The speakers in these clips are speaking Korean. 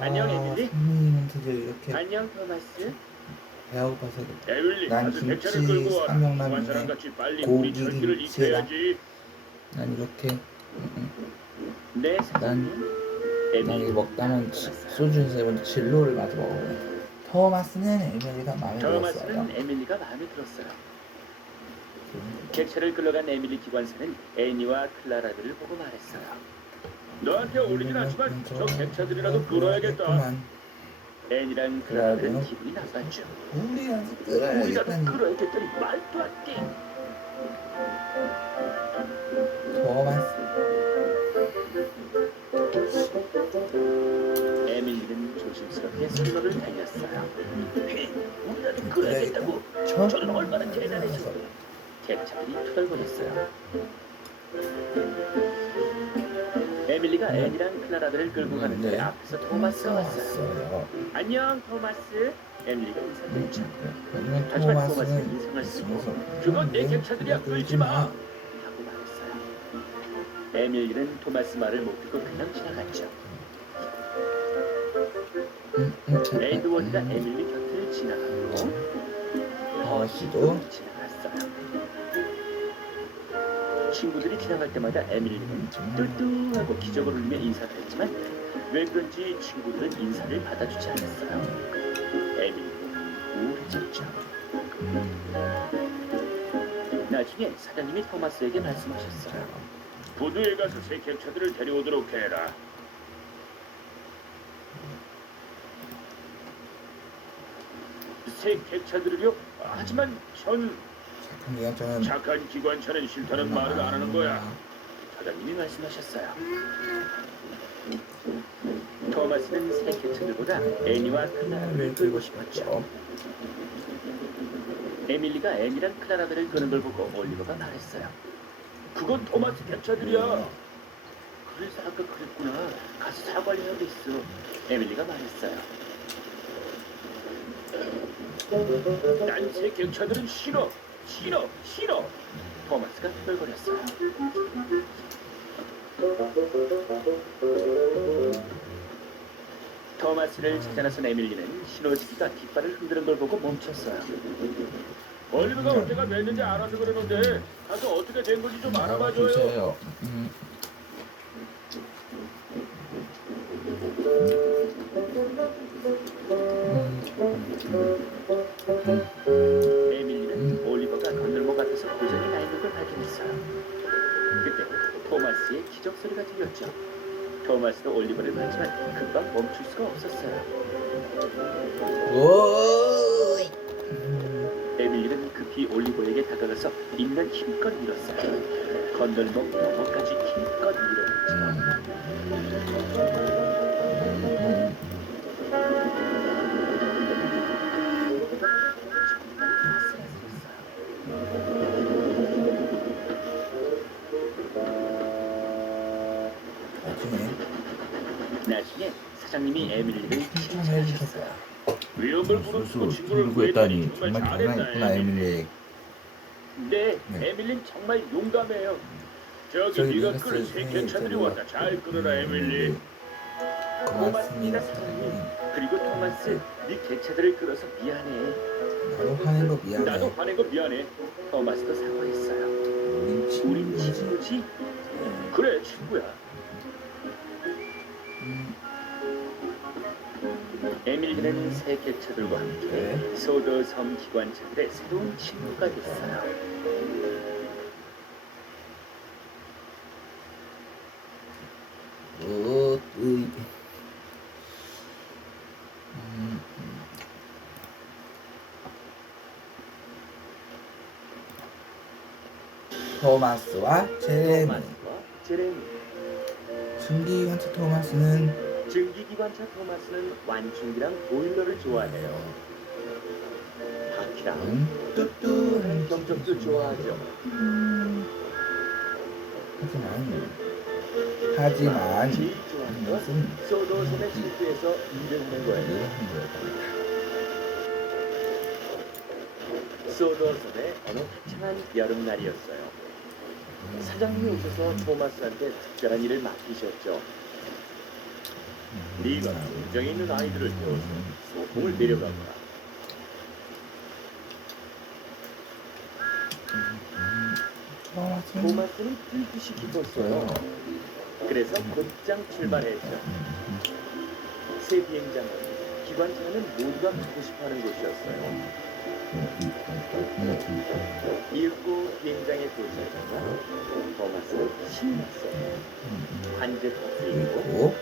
안녕 아, 에밀리. 선생님은 드디어 이렇게 안녕 토마스. 배가 고파서 에밀리, 난 가서 백차를 김치 끌고 와라. 기관 사람 3명람이네. 같이 빨리 우리 고기 절기를 김치랑 익혀야지. 난 이렇게 네 난, 사장님. 난 이거 에밀리 먹다만 토마스요. 소주에서 먼저 진로를 마저 먹어보네. 토마스는 에밀리가 마음에 들었어요. 토마스는 에밀리가 마음에 들었어요. 객차를 끌러간 에밀리 기관사는 애니와 클라라들을 보고 말했어요. 너한테 어울리진 않지만 저 객차들이라도 끌어야겠다. 끌어야겠구만. 애니랑 클라라들은 클라라들은 기분이 나빴죠. 우리라도 우리라도 끌어야겠다니. 끌어야겠다니 말도 안 돼. 토마스 에밀리는 조심스럽게 선로를 달렸어요. 우리라도 끌어야겠다고. 저? 저는 얼마나 대단해서. 객차들이 투덜거렸어요. 에밀리가 애니랑 클라라들을 끌고 가는데 앞에서 토마스가 왔어요. 안녕 토마스. 에밀리가 인사드렸죠. 하지만 토마스는 인상을 쓰고 그건 내 객차들이야 끌지 마 하고 말했어요. 에밀리는 토마스 말을 못 듣고 그냥 지나갔죠. 에드워드가 에밀리 곁을 지나갔고 버시도 지나갔어요. 친구들이 지나갈 때마다 에밀리는 뚜뚜하고 기적을 울리며 인사를 했지만 왜 그런지 친구들은 인사를 받아주지 않았어요. 에밀리는 우울해졌죠. 나중에 사장님이 토마스에게 말씀하셨어요. 부두에 가서 새 객차들을 데려오도록 해라. 새 객차들을요? 하지만 전 저는 착한 기관차는 싫다는 말을 안 하는 거야. 사장님이 말씀하셨어요. 토마스는 새 객차들보다 애니와 클라라를 끌고 싶었죠. 에밀리가 애니랑 클라라들을 끄는 걸 보고 올리버가 말했어요. 그건 토마스 객차들이야. 그래서 아까 그랬구나. 가서 사과를 해야겠어. 에밀리가 말했어요. 난 새 객차들은 싫어. 싫어. 싫어. 토마스가 펄거렸어요. 토마스를 찾아 나선 에밀리는 신호지기가 깃발을 흔드는 걸 보고 멈췄어요. 올리버가 올 때가 됐는지 알아서 그러는데 가서 어떻게 된 건지 좀 알아봐줘요. 에밀리는 올리버가 건들목 앞에서 고장이 나 있는 걸 발견했어요. 그때 토마스의 기적 소리가 들렸죠. 토마스도 올리버를 봤지만 금방 멈출 수가 없었어요. 에밀리는 급히 올리버에게 다가가서 있는 힘껏 밀었어요. 건들목 너머까지 힘껏 밀어냈죠. 나중에 사장님이 에밀리를 칭찬하셨어요. 위험을 무릅쓰고 친구를 구했다니 정말 잘했다 에밀리. 네, 에밀리는 정말 용감해요. 저기 네가 끌은 새 객차들이 왔다. 잘 끌어라 에밀리. 고맙습니다 사장님. 그리고 토마스, 네 객차들을 끌어서 미안해. 나도 화낸 거 미안해. 나도 화낸 거 미안해. 토마스도 사과했어요. 우린 친구지? 그래 친구야. 에밀리는 새 객차들과 함께 소도섬 기관차들의 새로운 친구가 됐어요. 토마스와 제레미. 증기관차 토마스는 증기기관차 토마스는 완충기랑 보일러를 좋아해요. 바퀴랑 뚜뚜한 경적도 좋아하죠. 하지만 제일 좋아하는 것은 소도섬의 실수에서 일을 하는 거예요. 소도섬의 어느 화창한 여름날이었어요. 사장님이 오셔서 토마스한테 특별한 일을 맡기셨죠. 네가 농장에 있는 아이들을 태워서 소풍을 내려간다. 토마스는 불빛이 깊었어요. 그래서 곧장 출발했죠. 새 비행장은 기관차는 모두가 가고 싶어하는 곳이었어요. 이윽고 비행장에 도착하자 토마스는 신났어요. 관제 탑도 있고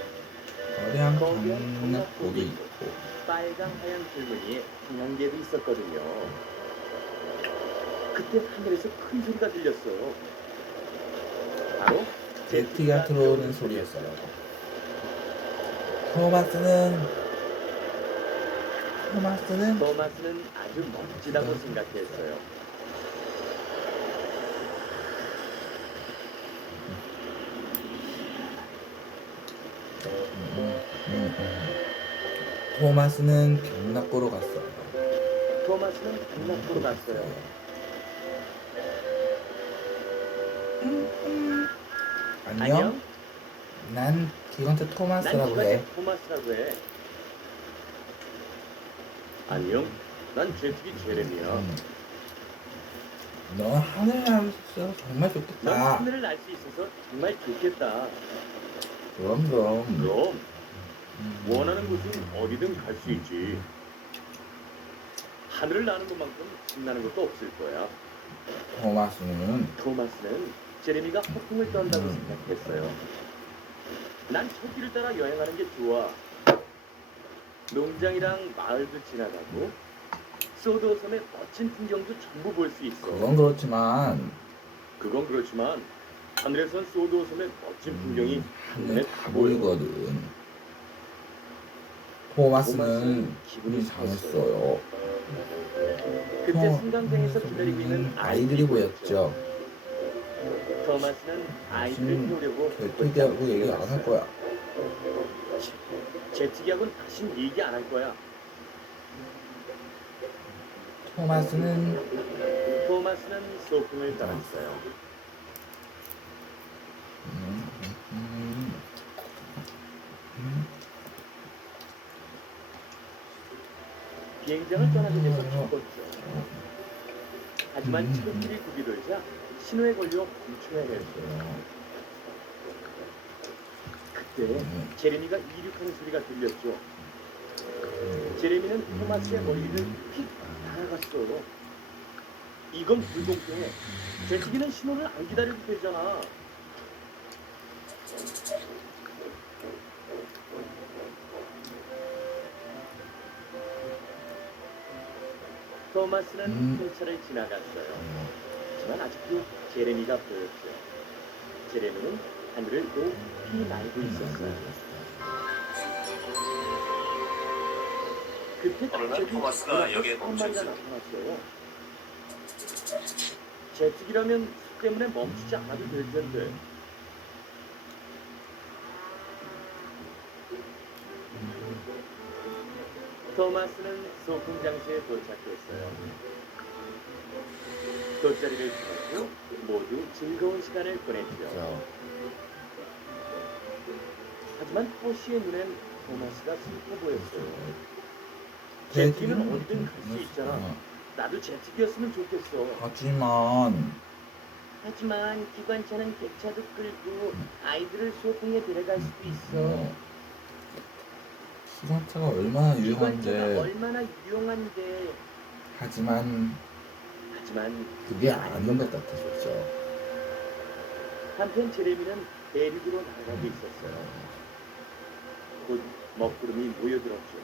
거량 거대한 장난고도 있고 빨강 하얀 줄무늬에 풍랑개도 있었거든요. 그때 하늘에서 큰 소리가 들렸어요. 바로 제트가 들어오는 소리였어요. 토마스는 아주 멋지다고 생각했어요. 토마스는 경락고로 갔어요. 토마스는 경락고로 갔어요. 안녕? 난 기관차 토마스라고 해. 토마스라고 해. 안녕. 난 제트기 제레미야. 너 하늘 날 수 있어서 정말 넌 좋겠다. 하늘을 날 수 있어서 정말 좋겠다. 그럼 그럼 원하는 곳은 어디든 갈 수 있지. 하늘을 나는 것만큼 신나는 것도 없을 거야. 토마스는 제레미가 허풍을 떤다고 생각했어요. 난 저 길을 따라 여행하는 게 좋아. 농장이랑 마을도 지나가고 소도섬의 멋진 풍경도 전부 볼 수 있어. 그건 그렇지만 하늘에선 소도섬의 멋진 풍경이 눈에 다 보이거든. 토마스는 기분이 상했어요. 그때 승강장에서 기다리고 있는 아이들이 보였죠. 토마스는 아이들을 태우려고 제트기하고 얘기 안 할 거야. 제트기하고는 다신 얘기 안 할 거야. 토마스는 소풍을 떠났어요. 비행장을 떠나기 위해서 죽었죠. 하지만 지름길이 굽이 돌자 신호에 걸려 멈춰야 했어요. 그때 제레미가 이륙하는 소리가 들렸죠. 제레미는 토마스의 머리를 휙 날아갔어요. 이건 불공평해. 제트기는 신호를 안 기다려도 되잖아. 토마스는 폐차를 지나갔어요. 하지만 아직도 제레미가 보였죠. 제레미는 하늘을 높이 날고 있었어요. 그때 갑자기 토마스가 여기에 한 마리가 멈춰있어요. 나타났어요. 제트기라면 숲 때문에 멈추지 않아도 될 텐데. 토마스는 소풍 장소에 도착했어요. 돗자리를 펴고 모두 즐거운 시간을 보냈죠. 하지만 호시의 눈엔 토마스가 슬퍼 보였어요. 제트기는 어디든 갈 수 있잖아. 나도 제트기였으면 좋겠어. 하지만 기관차는 객차도 끌고 아이들을 소풍에 데려갈 수도 있어. 기관차가 얼마나 기관차가 얼마나 유용한데. 하지만 그게 아닌 것 같았었죠. 한편 제레미는 대륙으로 날아가고 있었어요. 곧 먹구름이 모여들었죠.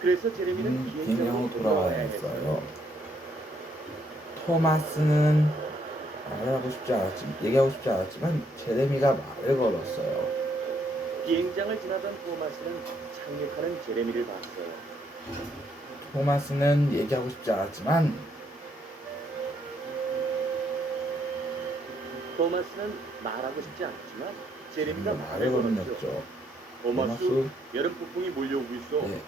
그래서 제레미는 비행장으로 돌아와야 했어요. 토마스는 얘기하고 싶지 않았지만 제레미가 말을 걸었어요. 비행장을 지나던 토마스는 착륙하는 제레미를 봤어요. 토마스는 얘기하고 싶지 않았지만 토마스는 말하고 싶지 않지만 제레미가 말을 걸었죠. 토마스, 여름 폭풍이 몰려오고 있어. 네.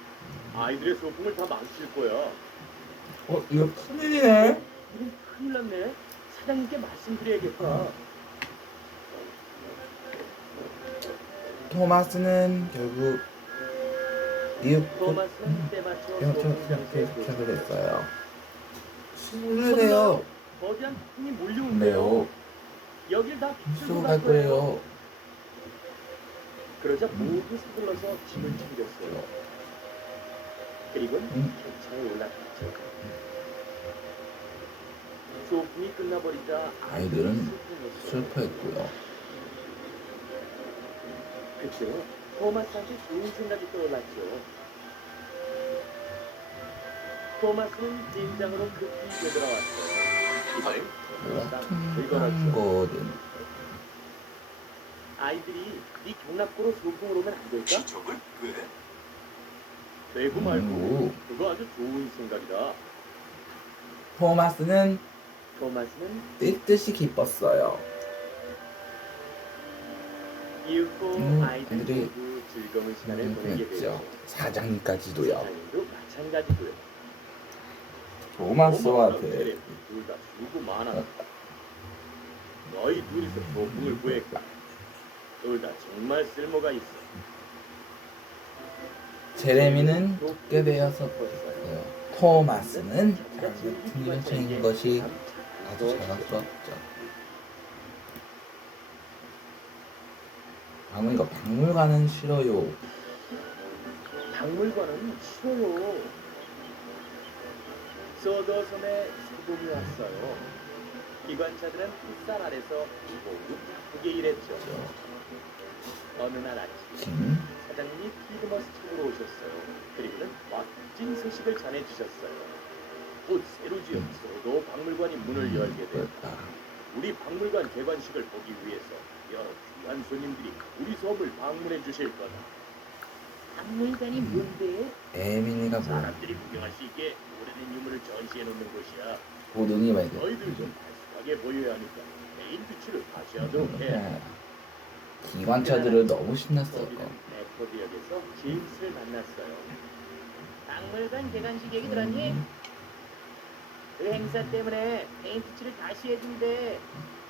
아이들의 소풍을 다 망칠 거야. 이거 큰일이네. 이건 큰일 났네. 사장님께 말씀드려야겠다. 토마스는 결국 미국 토마스는 때맞춰 소공장소에 도착을 했어요. 서둘러요. 그래요. 거대한 폭풍이 몰려온대요. 네요. 여길 다 휩쓸고 쏘 갈 갈 거예요. 거예요. 그러자 모두 서둘러서 짐을 챙겼어요. 그리고 기차에 올라탔죠. 소풍이 끝나버리자 아이들은 슬퍼했어요. 슬퍼했고요. 그때 토마스한테 좋은 생각이 떠올랐죠. 토마스는 비행장으로 급히 되돌아왔어요. 이걸 딱 한 긁어놨죠. 거든. 아이들이 네 경락고로 소풍을 오면 안 될까? 기적을? 왜? 되고 말고 오. 그거 아주 좋은 생각이다. 토마스는 토마스는 뜻이 기뻤어요. 이윽고 아이들 애들이 모두 즐거운 시간을 보내게 그랬죠. 됐죠. 사장님까지도요. 사장님도 마찬가지고요. 토마스한테 둘다 수고 많아. 너희 둘이서 소풍을 구했고 둘 다 정말 쓸모가 있어. 제레미는 돕게 되었었어요. 토마스는 자기 등을 챙긴 것이 아주 자랑스럽죠. 이거 박물관은 싫어요. 박물관은 싫어요. 서더섬에 소동이 왔어요. 기관차들은 햇살 아래서 모두 바쁘게 일했죠. 어느 날 아침 사장님이 피드머스 측으로 오셨어요. 그리고는 멋진 소식을 전해주셨어요. 곧 새로 지은 소도 박물관이 문을 열게 돼. 우리 박물관 개관식을 보기 위해서 여러 귀한 손님들이 우리 섬을 방문해 주실 거다. 박물관이 뭔데? 에밀리가 뭐야? 사람들이 구경할 수 있게 오래된 유물을 전시해 놓는 곳이야. 고등이 말이야. 너희들 좀 발숙하게 보여야 하니까 메인 비치를 다시 하도록 해. 기관차들을 너무 신났어. 거기는 메코드역에서 제임스를 만났어요. 박물관 개관식 얘기 들었니? 그 행사 때문에 페인트칠을 다시 해준대.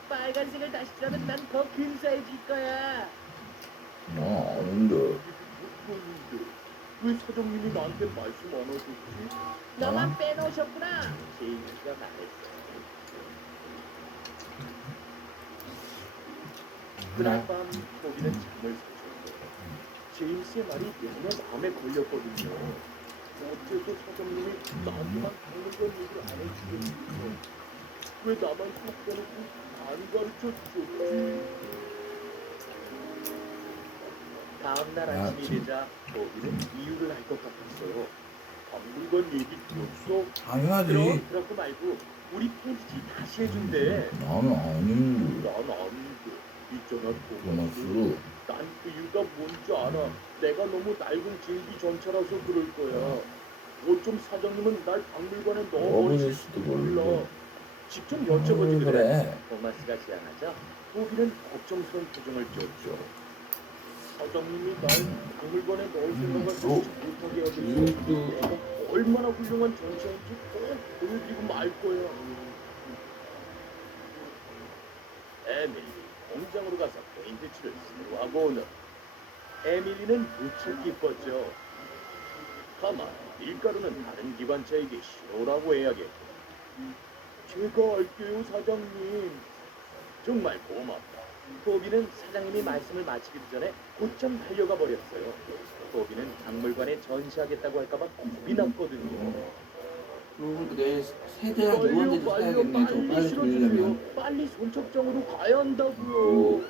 빨간색을 다시 칠하면 난 더 근사해질 거야. 아닌데. 왜 사장님이 나한테 말씀 안 하셨지? 너만 빼놓으셨구나. 제임스가 말했어. 그날 밤 거기는 잠을 설쳤어요. 제임스의 말이 너무 마음에 걸렸거든요. 어째서 사장님이 나한테만 박물관 얘기를 안 해주겠지? 왜 나만 쏙 빼놓고 안 가르쳐주셨지? 다음날 아침이 되자 거기는 이유를 알 것 같았어요. 박물관 얘기 들었어? 당연하지. 그렇고 말고 우리 펜치 다시 해준대. 나는 아닌데. 난 아닌데. 있잖아 토마스. 토마스. 난 그 이유가 뭔지 알아. 내가 너무 낡은 제일기 전차라서 그럴 거야. 어쩜 사장님은 날 박물관에 넣어버리실 수도 몰라. 직접 여쭤보지 그래. 그래. 토마스가 제안하자 보비는 걱정스러운 표정을 지었죠. 사장님이 날 박물관에 넣을 생각을 하지 못하게 하겠어. 내가 얼마나 훌륭한 전차인지 꼭 보여드리고 말 거야. 에밀리 공장으로 가서 페인트칠을 새로 하고 오늘. 에밀리는 무척 기뻤죠. 다만 밀가루는 다른 기관차에게 실어오라고 해야겠고. 제가 할게요 사장님. 정말 고맙다. 보비는 사장님이 말씀을 마치기 전에 곧장 달려가 버렸어요. 보비는 박물관에 전시하겠다고 할까봐 겁이 났거든요. 내 세대랑 누구한테 사야겠네. 저 빨리 돌리려면. 빨리 손척장으로 가야 한다고요.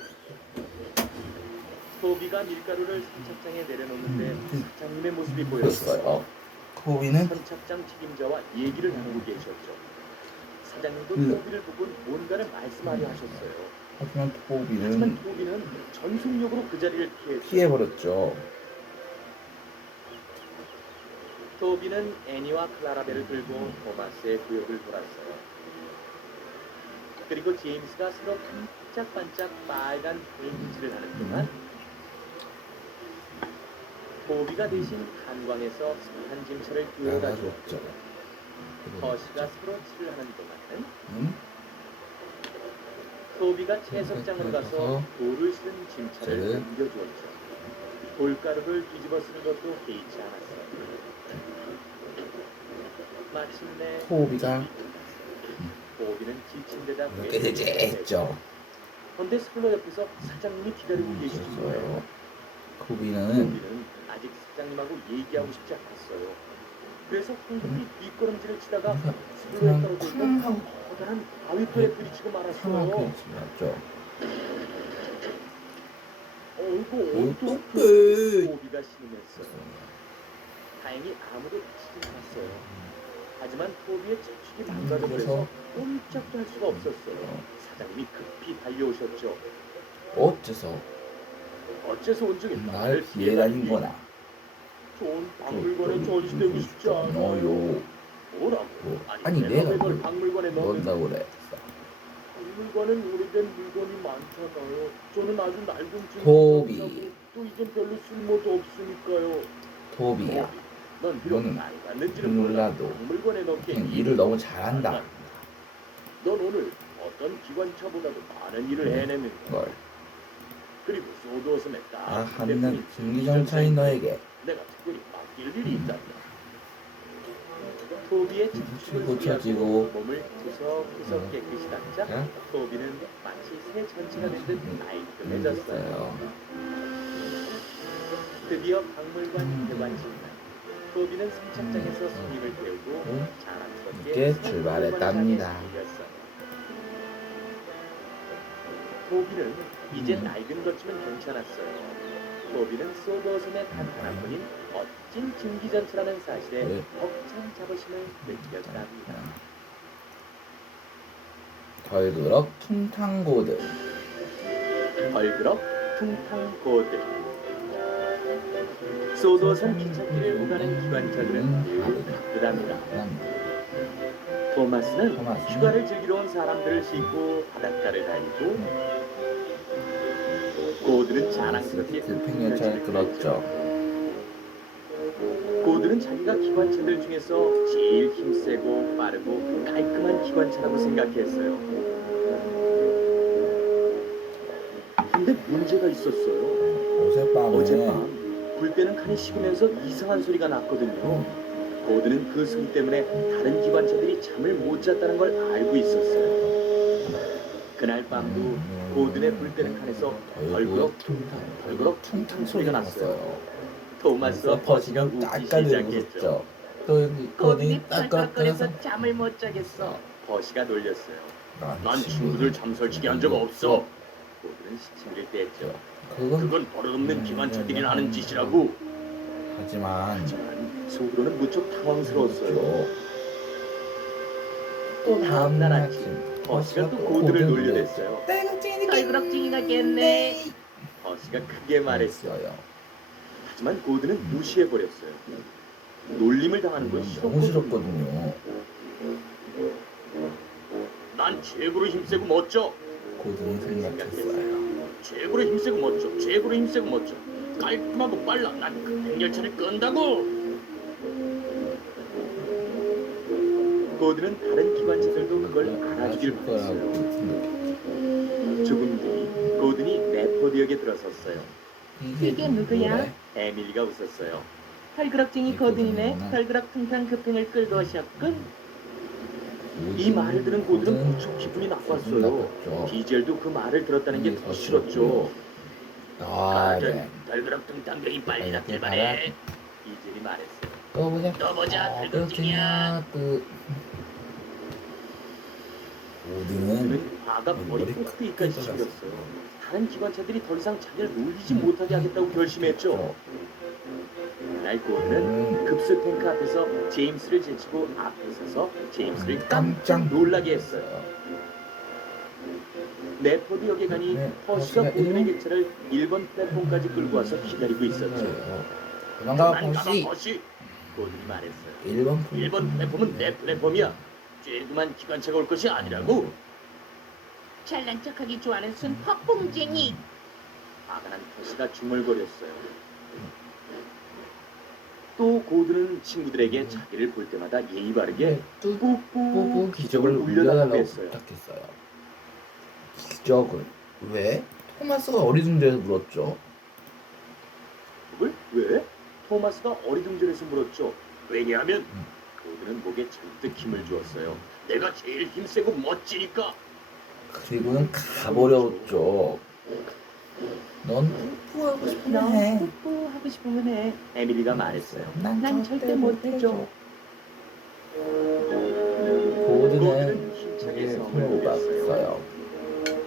보비가 밀가루를 선착장에 내려놓는데 사장님의 모습이 보였어요. 그랬어요. 코비는 선착장 책임자와 얘기를 나누고 계셨죠. 사장님도 보비를 보고 뭔가를 말씀하려 하셨어요. 하지만 하지만 코비는 보비는 전속력으로 그 자리를 피했죠. 피해버렸죠. 토비는 애니와 클라라벨을 들고 토마스의 구역을 돌았어요. 그리고 제임스가 서로 반짝반짝 빨간 페인트칠을 하는 동안 토비가 대신 한광에서 한 짐차를 끌어다 줬죠. 나가줬죠. 허시가 서로 칠을 하는 동안은 응? 토비가 채석장으로 가서 돌을 쓴 짐차를 네. 옮겨주었죠. 돌가루를 뒤집어 쓰는 것도 개의치 않았어요. 마침내 토비가 토비는 지친 데다 이렇게 되지 했죠. 그런데 스플러 옆에서 사장님이 기다리고 계시는 거예요. 있었어요. 토비는 토비는 아직 사장님하고 얘기하고 싶지 않았어요. 그래서 황급히 뒷걸음질을 치다가 스플러에 그냥 떨어지고 탕 하고 커다란 바위돌에 부딪히고 탕하고 말았어요. 지났죠. 어이구 똑똑해. 토비가 신음했어요. 다행히 아무도 다치지 않았어요. 하지만 토비의 재축이 망가져버려서 꼼짝도 할 수가 없었어요. 사장님이 급히 달려오셨죠. 어째서 온종일 날 피해 다닌 거나. 좋은 박물관에 전시되고 싶지 않아요. 너요. 뭐라고? 아니, 내가 그걸 뭘 박물관에 넣는 넣는다고 그래. 박물관엔 오래된 물건이 많잖아요. 저는 아주 낡은 토비. 또 이젠 별로 쓸모도 없으니까요. 토비야. 넌 비록 너는 나이 갔는지는 몰라도 박물관에 넣게 그냥 일을 너무 잘한다. 넌 오늘 어떤 기관차보다도 많은 일을 해내는 거야. 걸. 그리고 소도섬에 딱 아, 한 대뿐인 하는 김기정차인 너에게 내가 특별히 맡길 일이 있단다. 토비의 치고 춤을 쳐지고. 몸을 구석구석 깨끗이 닦자 자. 토비는 마치 새 전체가 된 듯 깔끔해졌어요. 됐어요. 드디어 박물관 개관식 날 토비는 선착장에서 손님을 태우고 자랑스럽게 이렇게 새 출발했답니다. 박물관을 달렸어요. 토비는 이제 낡은 것쯤은 괜찮았어요. 토비는 소도섬의 단 하나뿐인 멋진 증기전차라는 사실에 네. 벅찬 자부심을 느꼈답니다. 덜그럭 퉁탕고드. 벌그럭 퉁탕고드 소도섬 기찻길을 오가는 기관차들은 바쁘답니다. 토마스는 휴가를 즐기러 온 사람들을 싣고 바닷가를 다니고 고드는 자랑스럽게 들팽이차를 끌었죠. 고드는 자기가 기관차들 중에서 제일 힘세고 빠르고 깔끔한 기관차라고 생각했어요. 근데 문제가 있었어요. 어젯밤에 어젯밤 불 때는 칸이 식으면서 이상한 소리가 났거든요. 고드는 그 소리 때문에 다른 기관차들이 잠을 못 잤다는 걸 알고 있었어요. 그날 밤도 고든의 불 때는 칸에서 덜그럭 퉁탕 소리가 났어요. 토마스와 버시가 웃기 시작했죠. 또 여기 고든이 거기 딱딱거려서 뻘뻘거려서 잠을 못 자겠어. 버시가 놀렸어요. 난 친구들 잠 설치게 한 적 없어. 고든은 시치미를 뗐죠. 그건 버릇없는 기관차들이 하는 짓이라고. 하지만 속으로는 무척 당황스러웠어요. 또 다음날 아침 버시가 또 고든을 놀려댔어요. 덜그럭쟁이가 겠네. 버시가 크게 말했어요. 하지만 고든은 무시해버렸어요. 놀림을 당하는 건 너무 싫었거든요. 싫었거든요. 난 최고로 힘세고 멋져. 고든이 생각했어요. 최고로 힘세고 멋져. 최고로 힘세고 멋져. 깔끔하고 빨라. 난 그 행렬차를 끈다고. 고든은 다른 기관차들도 그걸 알아주길 바랬어요. 조금 뒤 고든이 네포드역에 들어섰어요. 이게 누구야? 에밀리가 웃었어요. 털그럭쟁이 고든이네. 털그럭 퉁탕 급행을 끌고 오셨군. 이 말을 들은 고든은 무척 기분이 나빴어요. 디젤도 그 말을 들었다는 게 더 싫었죠. 아, 네. 덜그럭 퉁탕병이 빨리 납길 바래. 디젤이 말했어요. 또 보자. 덜그럭쟁이야. 고든은 그는 화가 머리 꼭대기까지 치밀었어요. 다른 기관차들이 더 이상 자기를 놀리지 못하게 하겠다고 결심했죠. 그날 고든은 급수 탱크 앞에서 제임스를 제치고 앞에 서서 제임스를 깜짝 놀라게 했어요. 네포드역에 가니 퍼시가 고든의 기차를 1번 플랫폼까지 끌고 와서 기다리고 있었죠. 도망가 버시. 버시. 고든이 말했어요. 1번 1번 플랫폼은 내 플랫폼이야. 쬐그만 기관차가 올 것이 아니라고. 잘난 척하기 좋아하는 순 헛봉쟁이. 화가 난 퍼시가 중얼거렸어요. 또 고든은 친구들에게 자기를 볼 때마다 예의 바르게 뚜뿌 기적을 울려달라고 울려달라고 했어요. 부탁했어요. 기적을. 왜? 토마스가 어리둥절해서 물었죠. 왜? 토마스가 어리둥절해서 물었죠. 왜냐하면 고든은 목에 잔뜩 힘을 주었어요. 내가 제일 힘세고 멋지니까. 그리고는 가버렸죠. 넌 뽀뽀하고 싶으면 해. 뽀뽀하고 싶으면 해. 에밀리가 말했어요. 난 절대 못해줘. 고든은 힘차게 이제 성을 힘을 올렸어요. 받았어요.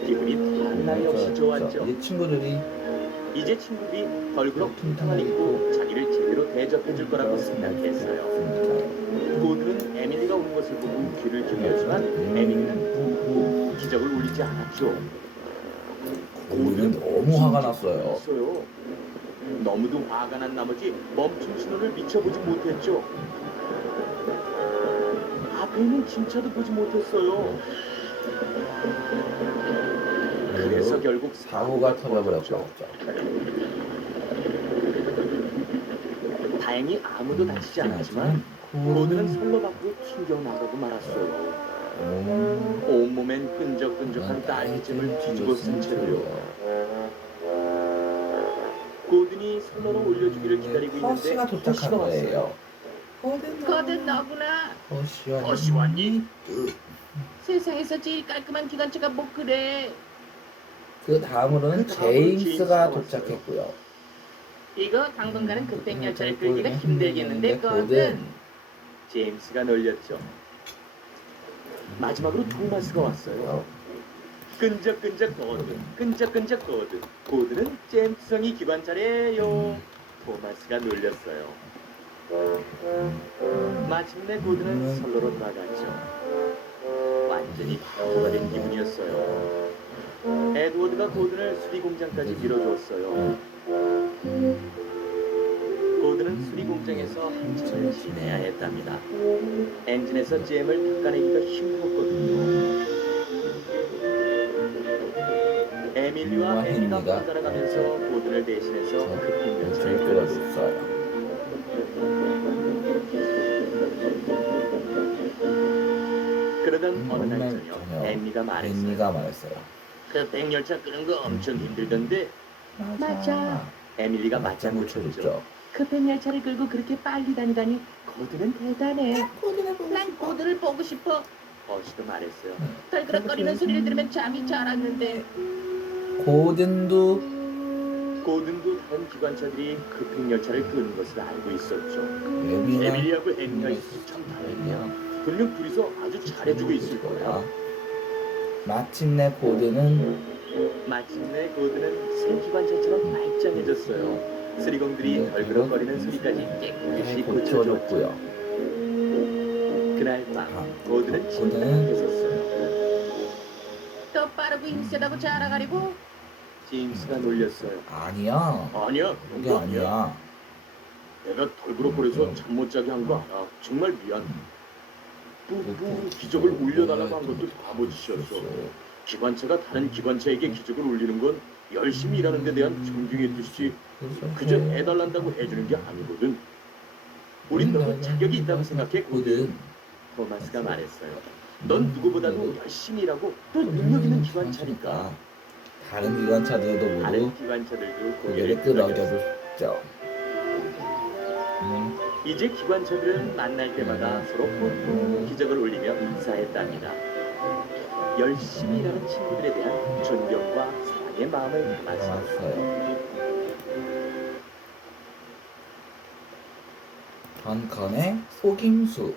기분이 다른 날 없이 좋았죠. 이 친구들이 이제 친구들이 덜그럭 입고 자기를 제대로 대접해줄 거라고 생각했어요. 고든은 에밀리가 오는 것을 보고 귀를 기울였지만 에밀리는 기적을 울리지 않았죠. 고든은 너무 화가 났어요. 너무도 화가 난 나머지 멈춤 신호를 미쳐보지 못했죠. 앞에 있는 진차도 보지 못했어요. 그래서 결국 사고가 터져버렸죠. 다행히 아무도 다치지 않았지만 고든은 선로 밖으로 튕겨나가고 말았어요. 온몸엔 끈적끈적한 딸기잼을 뒤집어 쓴 채로요. 고든이 선로로 올려주기를 기다리고 있는데 허시가 도착한 거예요. 거든 너구나. 허시 왔니? 세상에서 제일 깔끔한 기관차가 뭐 그래. 그 다음으로는 제임스가 도착했고요. 이거 당분간은 급행열차를 끌기가 힘들겠는데 거든. 제임스가 놀렸죠. 마지막으로 토마스가 왔어요. 끈적끈적 거든. 고든은 제임스성이 기관차래요. 토마스가 놀렸어요. 마침내 고든은 선로로 나갔죠. 완전히 바보가 된 기분이었어요. 에드워드가 고든을 수리공장까지 밀어줬어요. 고든은 수리공장에서 한참을 지내야 했답니다. 엔진에서 잼을 닦아내기가 힘들었거든요. 에밀리와 앤니가 번갈아가면서 고든을 대신해서 급행열차를 끌었어요. 그러던 어느 날 저녁 앤니가 말했어요. 급행열차 끄는 거 엄청 힘들던데. 맞아. 에밀리가 맞장구 쳤죠. 급행열차를 끌고 그렇게 빨리 다니다니 고든은 대단해. 난 고든을 보고 싶어. 버시도 말했어요. 덜그럭거리는 소리를 들으면 잠이 잘 왔는데. 고든도 다른 기관차들이 급행열차를 끄는 것을 알고 있었죠. 에밀리나 에밀리하고 앤니가 있어서 참 다행이야. 분명 둘이서 아주 잘해주고 있을 거야. 마침내 고든은 새 기관차처럼 말짱해졌어요. 수리공들이 덜그럭거리는 소리까지 깨끗이 고쳐줬고요. 그날 밤 고든은 침대에섰어요. 더 빠르고 힘세다고 자랑하려고? 제임스가 놀렸어요. 아니야. 그게 아니야. 내가 덜그럭거려서 잠 못 자게 한 거 알아. 정말 미안. 기적을 울려달라고 한 것도 바보짓이었어. 기관차가 다른 기관차에게 기적을 울리는 건 열심히 일하는 데 대한 존경의 뜻이지 그저 해달란다고 해주는 게 아니거든. 우린 너도 자격이 있다고 생각해 고든. 토마스가 말했어요. 넌 누구보다도 열심히 일하고 또 능력 있는 기관차니까. 다른 기관차들도 모두 다른 기관차들도 고개를 끄덕여줬죠. 이제 기관차들은 만날 때마다 서로 기적을 울리며 인사했답니다. 열심히 일하는 친구들에 대한 존경과 사랑의 마음을 담았어요. 던컨의 속임수.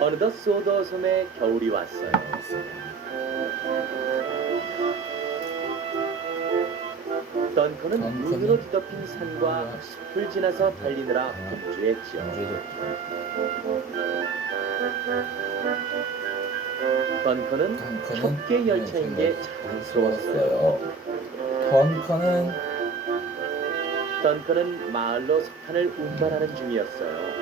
어느덧 소더섬에 겨울이 왔어요. 던컨은 눈으로 뒤덮인 산과 숲을 지나서 달리느라 분주했죠. 던컨은 첫 열차인 게 자랑스러웠어요. 던컨은 마을로 석탄을 운반하는 중이었어요.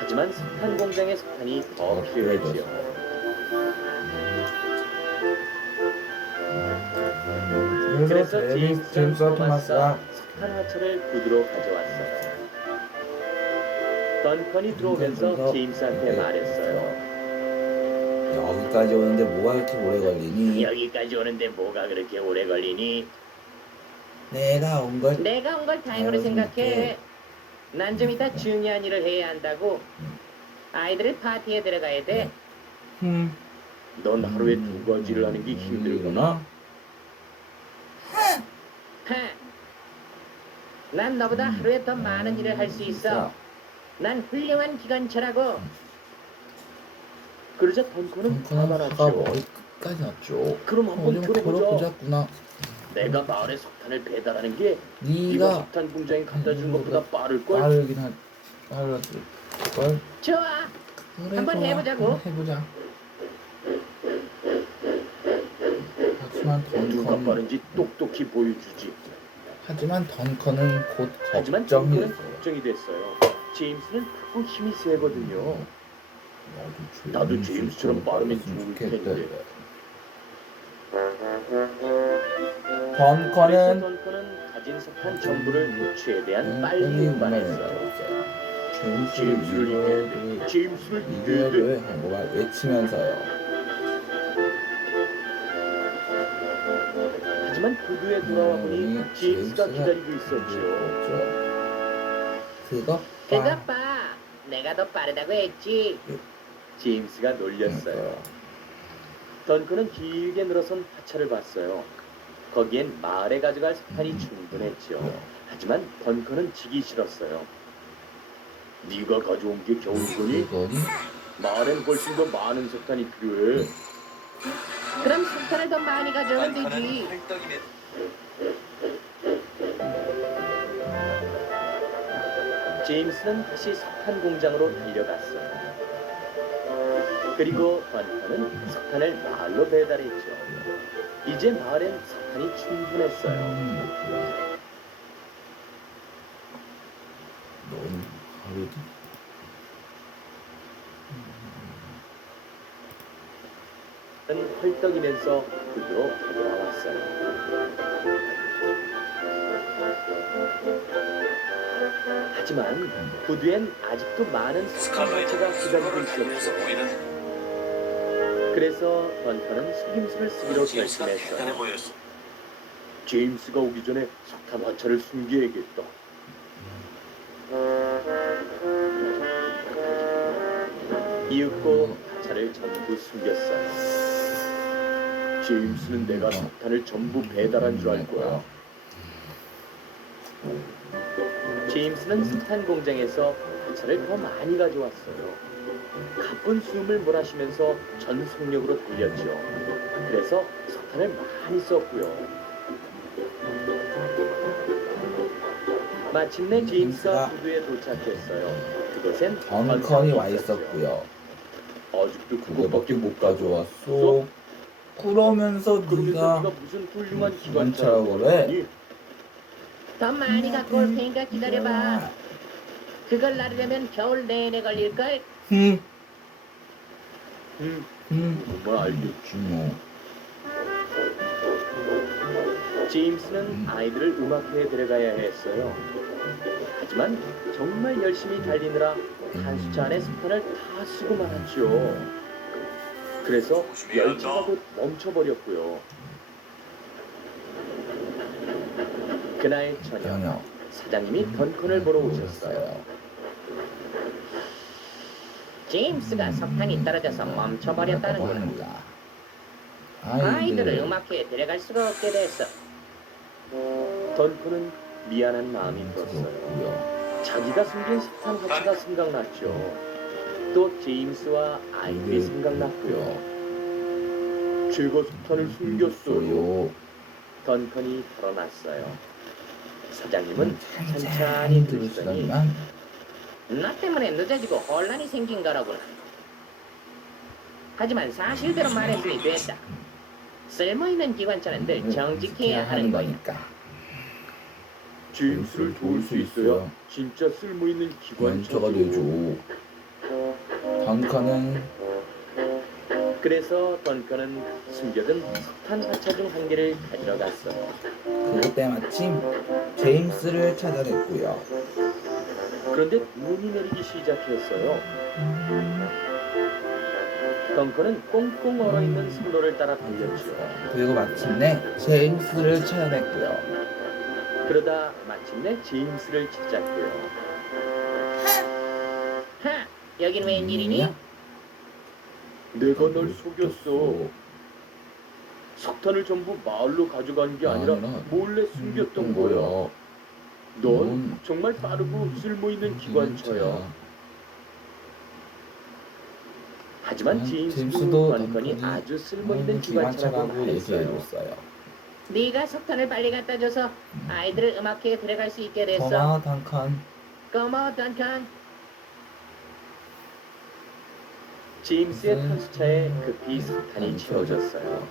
하지만 석탄 공장의 석탄이 더 필요했지요. 그래서 제임스와 토마스가 석탄 화차를 구두로 가져왔어요. 던컨이 들어오면서 제임스한테 말했어요. 여기까지 오는데 뭐가 이렇게 오래 걸리니? 여기까지 오는데 뭐가 그렇게 오래 걸리니? 내가 온 걸 다행으로 생각해. 난 좀 이따 중요한 일을 해야 한다고. 아이들의 파티에 들어가야 돼. 넌 하루에 2가지를 하는 게 힘들구나. 하. 난 너보다 하루에 더 많은 일을 할 수 있어. 난 훌륭한 기관차라고. 그러자 던컨은 화가 화가 났죠. 머리 끝까지 났죠. 그럼 한번 들어보자. 들어보자꾸나. 내가 마을에 석탄을 배달하는 게 네가 네가 석탄 공장에 갖다 주는 것보다 빠를걸? 빠르긴 빠르걸. 좋아. 그래, 한번 좋아. 해보자고. 한번 해보자. 하지만 누가 던컨 빠른지 똑똑히 보여주지. 하지만 던컨은 곧 하지만 걱정이 던컨은 됐어요. 걱정이 됐어요. 제임스는 크고 힘이 세거든요. 나도 제임스처럼 빠르면 좋을 텐데. 그래서 던컨은 던컨은 가진 석탄 전부를 최대한 빨리 운반했어요. 제임스를 이겨야 돼. 제임스를 이겨야 돼. 이겨야 돼. 뭐 외치면서요. 하지만 구두에 돌아와 보니 제임스가 기다리고 있었죠. 그것 그것 봐. 내가 더 빠르다고 했지. 제임스가 놀렸어요. 던컨은 길게 늘어선 화차를 봤어요. 거기엔 마을에 가져갈 석탄이 충분했죠. 하지만 던컨은 지기 싫었어요. 네가 가져온 게 겨우 이거니? 마을엔 훨씬 더 많은 석탄이 필요해. 그럼 석탄을 더 많이 가져오면 되지. 제임스는 다시 석탄 공장으로 달려갔어요. 그리고 던컨은 석탄을 마을로 배달했죠. 이제 마을엔 석탄이 충분했어요. 너무 하루도 헐떡이면서 구두로 돌아왔어요. 하지만 구두엔 아직도 많은 석탄 화차가 기다리고 있었죠. 그래서 던컨은 속임수를 쓰기로 결심했어요. 제임스가 오기 전에 석탄 화차를 숨겨야겠다. 이윽고 화차를 전부 숨겼어요. 제임스는 내가 석탄을 전부 배달한 줄 알 거야. 제임스는 석탄 공장에서 화차를 더 많이 가져왔어요. 가쁜 숨을 몰아쉬면서 전 속력으로 달렸죠. 그래서 석탄을 많이 썼고요. 마침내 제임스가 구두에 도착했어요. 그곳엔 던컨이 와 있었고요. 아직도 그거밖에 못 가져왔어. 그러면서 네가 네가 무슨 훌륭한 기관차라고 기관차라고 그래? 그래? 더 많이 갖고 올 테니까 기다려봐. 그걸 나르려면 겨울 내내 걸릴걸. 정말 알겠지. 뭐. 제임스는 아이들을 음악회에 데려가야 했어요. 하지만 정말 열심히 달리느라 한 수차 안에 석탄을 다 쓰고 말았죠. 그래서 열차가 곧 멈춰버렸고요. 그날 저녁 사장님이 던컨을 보러 오셨어요. 제임스가 석탄이 떨어져서 멈춰버렸다는 거야. 아이들을 음악회에 데려갈 수가 없게 됐어. 던컨은 미안한 마음이 들었어요. 자기가 숨긴 석탄 화차가 생각났죠. 또 제임스와 아이들이 생각났고요. 제가 석탄을 숨겼어요. 던컨이 털어놨어요. 사장님은 찬찬히 들으시더니 나 때문에 늦어지고 혼란이 생긴 거라구나. 하지만 사실대로 말했으니 됐다. 쓸모있는 기관차는 늘 정직해야 하는 거니까. 제임스를 도울 수 있어야 진짜 쓸모있는 기관차가 되죠. 던컨은 그래서 던컨은 숨겨둔 석탄 화차 중 한 개를 가지러 갔어요. 그때 마침 제임스를 찾아냈고요. 그런데 눈이 내리기 시작했어요. 덩컨은 꽁꽁 얼어있는 선로를 따라 달렸지요. 그리고 마침내 제임스를 찾아냈고요. 그러다 마침내 제임스를 찾았고요. 하! 여긴 웬일이니? 내가 널 속였어. 석탄을 전부 마을로 가져간 게 아니라 몰래 숨겼던 거야. 넌 정말 빠르고 쓸모있는 기관차야. 하지만 제임스도 덩컨이 아주 쓸모있는 기관차라고 했어요. 얘기해줬어요. 네가 석탄을 빨리 갖다 줘서 아이들을 음악회에 데려갈 수 있게 됐어. 고마워 덩컨. 고마워 던컨. 제임스의 탄수차에 급히 석탄이 채워졌어요.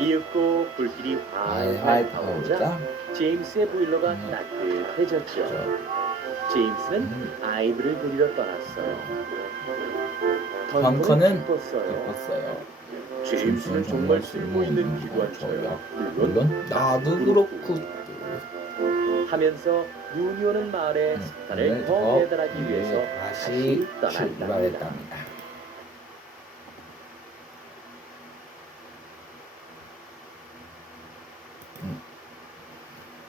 이윽고 불길이 활활 활활 타오르자 타오르자 제임스의 보일러가 따뜻해졌죠. 제임스는 아이들을 데리러 떠났어요. 덩컨은 기뻤어요. 예뻤어요. 제임스는 정말 쓸모있는 기관차야. 물론 나도 그렇고 하면서 눈이 오는 마을에 석탄을 더 배달하기 위해서 다시 떠난답니다. 출발했답니다.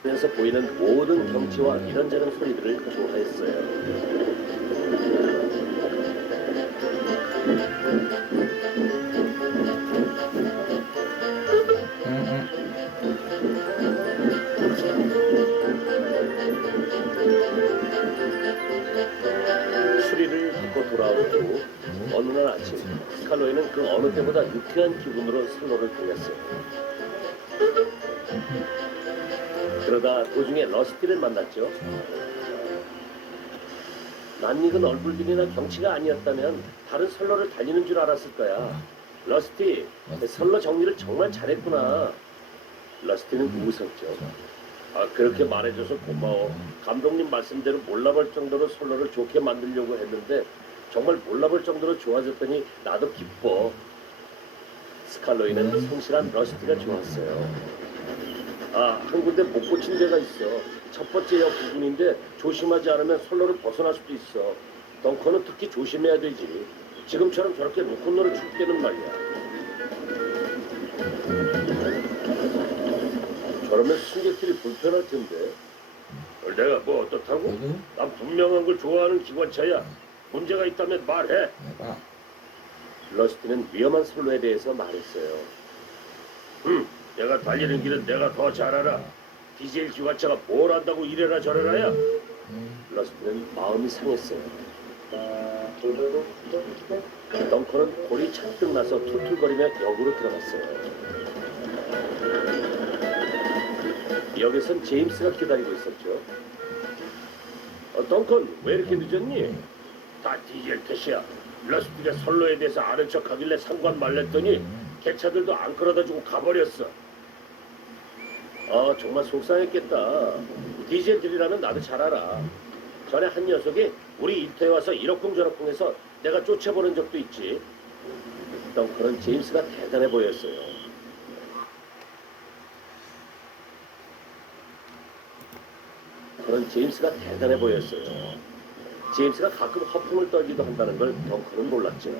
에서 보이는 모든 경치와 이런저런 소리들을 좋아했어요. 수리를 받고 돌아온 후 어느 날 아침 스칼로이는 그 어느 때보다 유쾌한 기분으로 선로를 달렸어요. 그러다 도중에 러스티를 만났죠. 낯익은 얼굴들이나 경치가 아니었다면 다른 선로를 달리는 줄 알았을 거야. 러스티, 선로 정리를 정말 잘했구나. 러스티는 웃었죠. 아, 그렇게 말해줘서 고마워. 감독님 말씀대로 몰라볼 정도로 선로를 좋게 만들려고 했는데 정말 몰라볼 정도로 좋아졌더니 나도 기뻐. 스칼로이는 성실한 러스티가 좋았어요. 아, 한 군데 못 고친 데가 있어. 첫 번째 역 부분인데 조심하지 않으면 선로를 벗어날 수도 있어. 덩컨은 특히 조심해야 되지. 지금처럼 저렇게 로큰롤을 출 때는 말이야. 저러면 승객들이 불편할 텐데. 내가 뭐 어떻다고? 난 분명한 걸 좋아하는 기관차야. 문제가 있다면 말해. 러스티는 위험한 선로에 대해서 말했어요. 내가 달리는 길은 내가 더 잘 알아. 디젤 기관차가 뭘 안다고 이래라 저래라야. 러스티는 마음이 상했어요. 덩컨은 골이 잔뜩 나서 툴툴거리며 역으로 들어갔어요. 역에선 제임스가 기다리고 있었죠. 덩컨, 왜 이렇게 늦었니? 다 디젤 탓이야. 러스티가 선로에 대해서 아는 척하길래 상관 말랬더니 개차들도 안 끌어다주고 가버렸어. 아, 정말 속상했겠다. 디젤들이라면 나도 잘 알아. 전에 한 녀석이 우리 일터에 와서 이러쿵저러쿵해서 내가 쫓아보는 적도 있지. 덩컨은 제임스가 대단해 보였어요. 그런 제임스가 대단해 보였어요. 제임스가 가끔 허풍을 떨기도 한다는 걸 덩컨은 몰랐죠.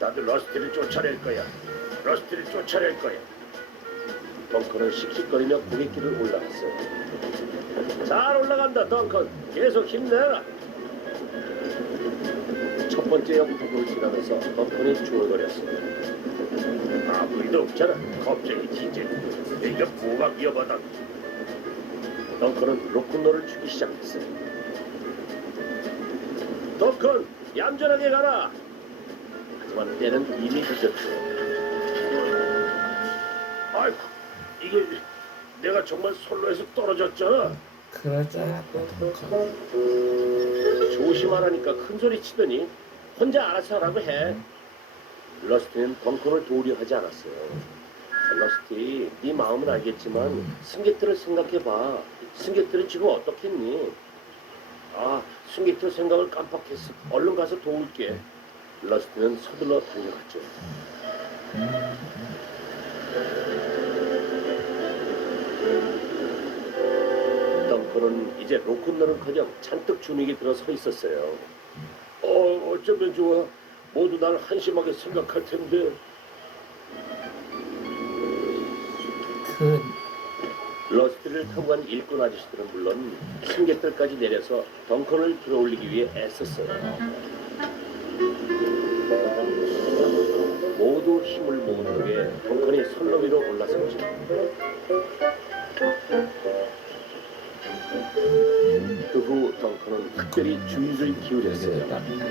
나도 러스티를 쫓아낼 거야. 러스티를 쫓아낼 거야. 덩컨은 씩씩거리며 고갯길을 올라갔어요. 잘 올라간다, 덩컨. 계속 힘내라. 첫 번째 역 부분을 지나면서 덩컨이 중얼거렸어요. 아무 일도 없잖아. 갑자기 디젤. 이게 뭐가 위험하다. 덩컨은 로큰롤을 추기 시작했어요. 덩컨, 얌전하게 가라. 하지만 때는 이미 늦었죠. 아이고, 이게 내가 정말 선로에서 떨어졌잖아. 그러자 덩컨. 조심하라니까 큰 소리 치더니 혼자 알아서 하라고 해. 러스티는 덩컨을 도우려 하지 않았어요. 러스티, 네 마음은 알겠지만 승객들을 생각해봐. 승객들은 지금 어떻겠니? 아, 승객들 생각을 깜빡했어. 얼른 가서 도울게. 러스티는 서둘러 달려갔죠. 덩컨은 이제 로큰롤은커녕 잔뜩 주눅이 들어 서 있었어요. 어쩌면 좋아. 모두 날 한심하게 생각할 텐데. 그 러스트를 타고 간 일꾼 아저씨들은 물론 승객들까지 내려서 덩컨을 들어올리기 위해 애썼어요. 모두 힘을 모은 덕에 덩컨이 선로 위로 올라섰죠. 그 후 덩컨은 특별히 주의를 기울였어요. 됐답니다.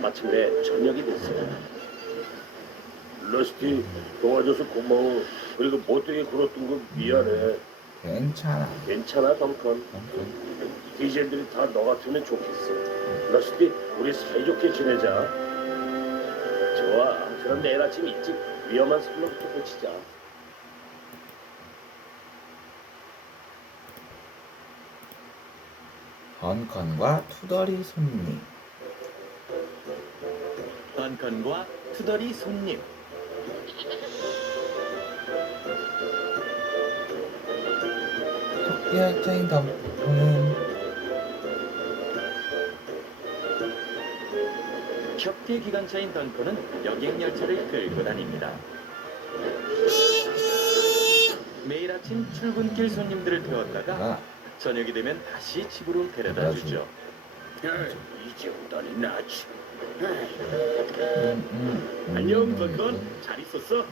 마침내 저녁이 됐어요. 러스티, 도와줘서 고마워. 그리고 못되게 굴었던 건 미안해. 괜찮아. 괜찮아, 덩컨. 디젤들이 다 너 같으면 좋겠어. 러스티, 우리 사이좋게 지내자. 좋아. 그럼 내일 아침 일찍 위험한 선로부터 고치자. 던컨과 투덜이 손님. 던컨과 투덜이 손님. 속기열차인 던컨은 협계 기관차인 던컨은 여객 열차를 끌고 다닙니다. 매일 아침 출근길 손님들을 태웠다가 아, 저녁이 되면 다시 집으로 데려다 주죠. 이제 오다니 나지. 안녕 던컨, 잘 있었어?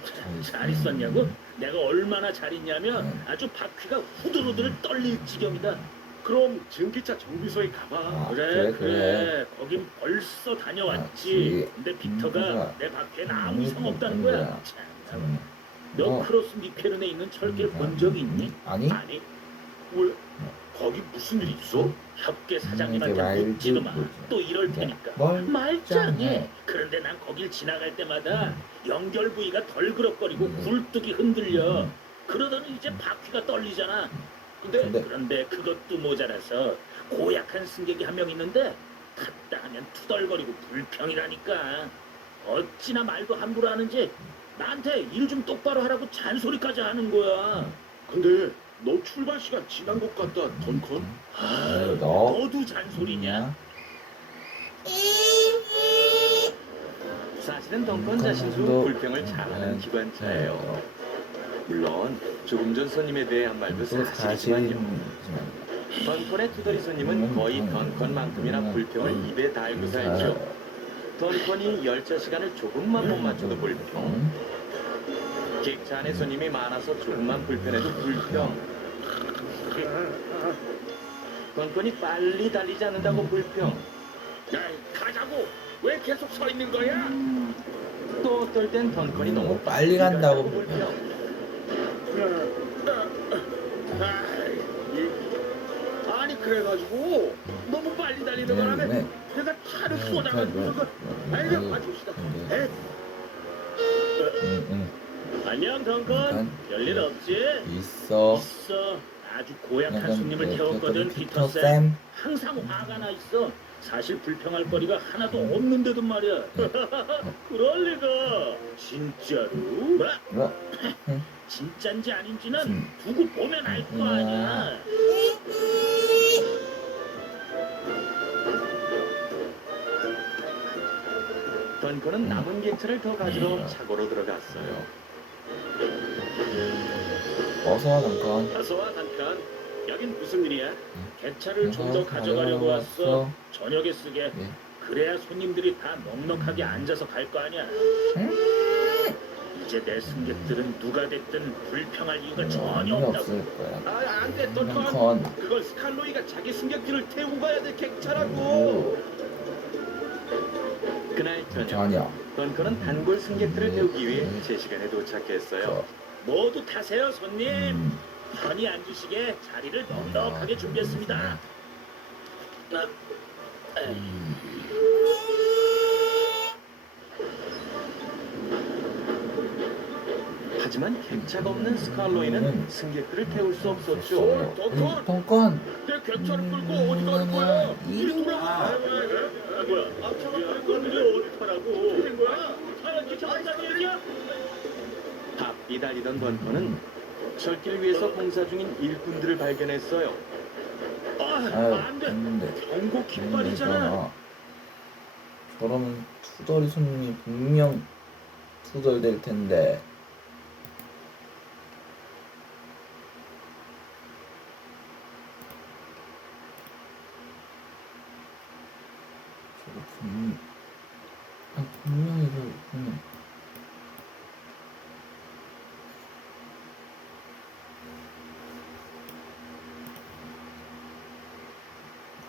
잘 있었냐고? 내가 얼마나 잘 있냐면 아주 바퀴가 후들후들 떨릴 지경이다. 그럼 전기차 정비소에 가봐. 아, 그래. 그래. 거긴 벌써 다녀왔지. 맞지. 근데 피터가 그거가 내 바퀴엔 아무 이상 없다는 거야. 참. 너 크로스 미케른에 있는 철길 본 적 있니? 아니? 아니. 왜? 거기 무슨 일 있어? 협계 이게 사장님한테 말도 묻지도 마. 못해. 또 이럴 테니까. 멀쩡해. 말짱해. 그런데 난 거길 지나갈 때마다 연결 부위가 덜그럭거리고 굴뚝이 흔들려. 그러더니 이제 바퀴가 떨리잖아. 그런데 그것도 모자라서 고약한 승객이 한 명 있는데 탔다 하면 투덜거리고 불평이라니까. 어찌나 말도 함부로 하는지 나한테 일 좀 똑바로 하라고 잔소리까지 하는 거야. 근데 너 출발 시간 지난 것 같다, 던컨. 아유, 너. 너도 잔소리냐? 사실은 던컨 자신도 불평을 잘하는 기관차예요. 물론 조금 전 손님에 대해 한 말도 사실이지만요. 던컨의 투덜이 손님은 거의 던컨만큼이나 불평을 입에 달고 살죠. 던컨이 열차 시간을 조금만 못 맞춰도 불평. 객차 안에 손님이 많아서 조금만 불편해도 불평. 던컨이 빨리 달리지 않는다고 불평. 야, 가자고! 왜 계속 서 있는 거야? 또 어떨 땐 던컨이 너무 빨리 간다고 불평. 아니 그래가지고 너무 빨리 달리는 바람에 네. 내가 차를 쏟아가지고 아이고 봐줍시다. 안녕 던컨. 별일 없지? 있어. 있어. 아주 고약한 약간 손님을 그 태웠거든 피터 피터쌤. 쌤. 항상 화가 나 있어. 사실 불평할 거리가 하나도 없는데도 말이야. 그럴 리가. 진짜로? 뭐? 진짠지 아닌지는 두고 보면 알 거 아니야. 던컨은 남은 객차를 더 가지러 차고로 들어갔어요. 어서 던컨. 어서와 던컨. 여긴 무슨 일이야? 객차를 좀 더 가져가려고 왔어. 저녁에 쓰게. 네. 그래야 손님들이 다 넉넉하게 앉아서 갈 거 아니야. 이제 내 승객들은 누가 됐든 불평할 이유가 전혀 없다고. 없을 거야. 안 돼, 던컨. 던컨. 그건 스칼로이가 자기 승객들을 태우고 가야 될 객차라고. 그날 저녁, 전혀. 던컨은 단골 승객들을 태우기 위해 제 시간에 도착했어요. 모두 타세요, 손님. 편히 앉으시게 자리를 넉넉하게 준비했습니다. 하지만 객차가 없는 스칼로이는 승객들을 태울 수 없었죠. 던컨. 내 객차를 끌고 어디 가는 거야? 이리 돌아가. 와. 뭐야? 앞차가 끌고 어디 타라고? 된 거야? 차라리 저 한다는 얘기야? 이달리던 던커는 절길을 위해서 공사 중인 일꾼들을 발견했어요. 아유 안돼. 했는데 경고 깃발이잖아. 저러면 투덜이 손님이 분명 투덜될 텐데. 저거 분명히 그냥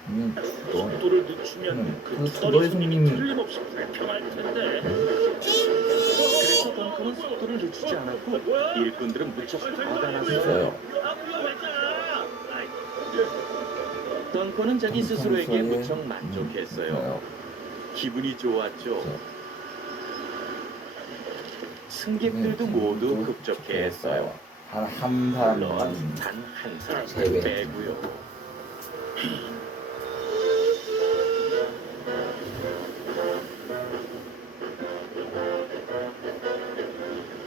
분명 투덜. 속도를 늦추면 그 그 투덜이 투덜이 손님이 손님이 틀림없이 불평할 텐데. 그래서 던커는 속도를 늦추지 않았고 일꾼들은 무척 화가 났어요. 있어요. 던커는 자기 스스로에게 평소에 무척 만족했어요. 기분이 좋았죠. 승객들도 모두 급적해했어요. 한 사람만 단한 사람 제외. 빼고요.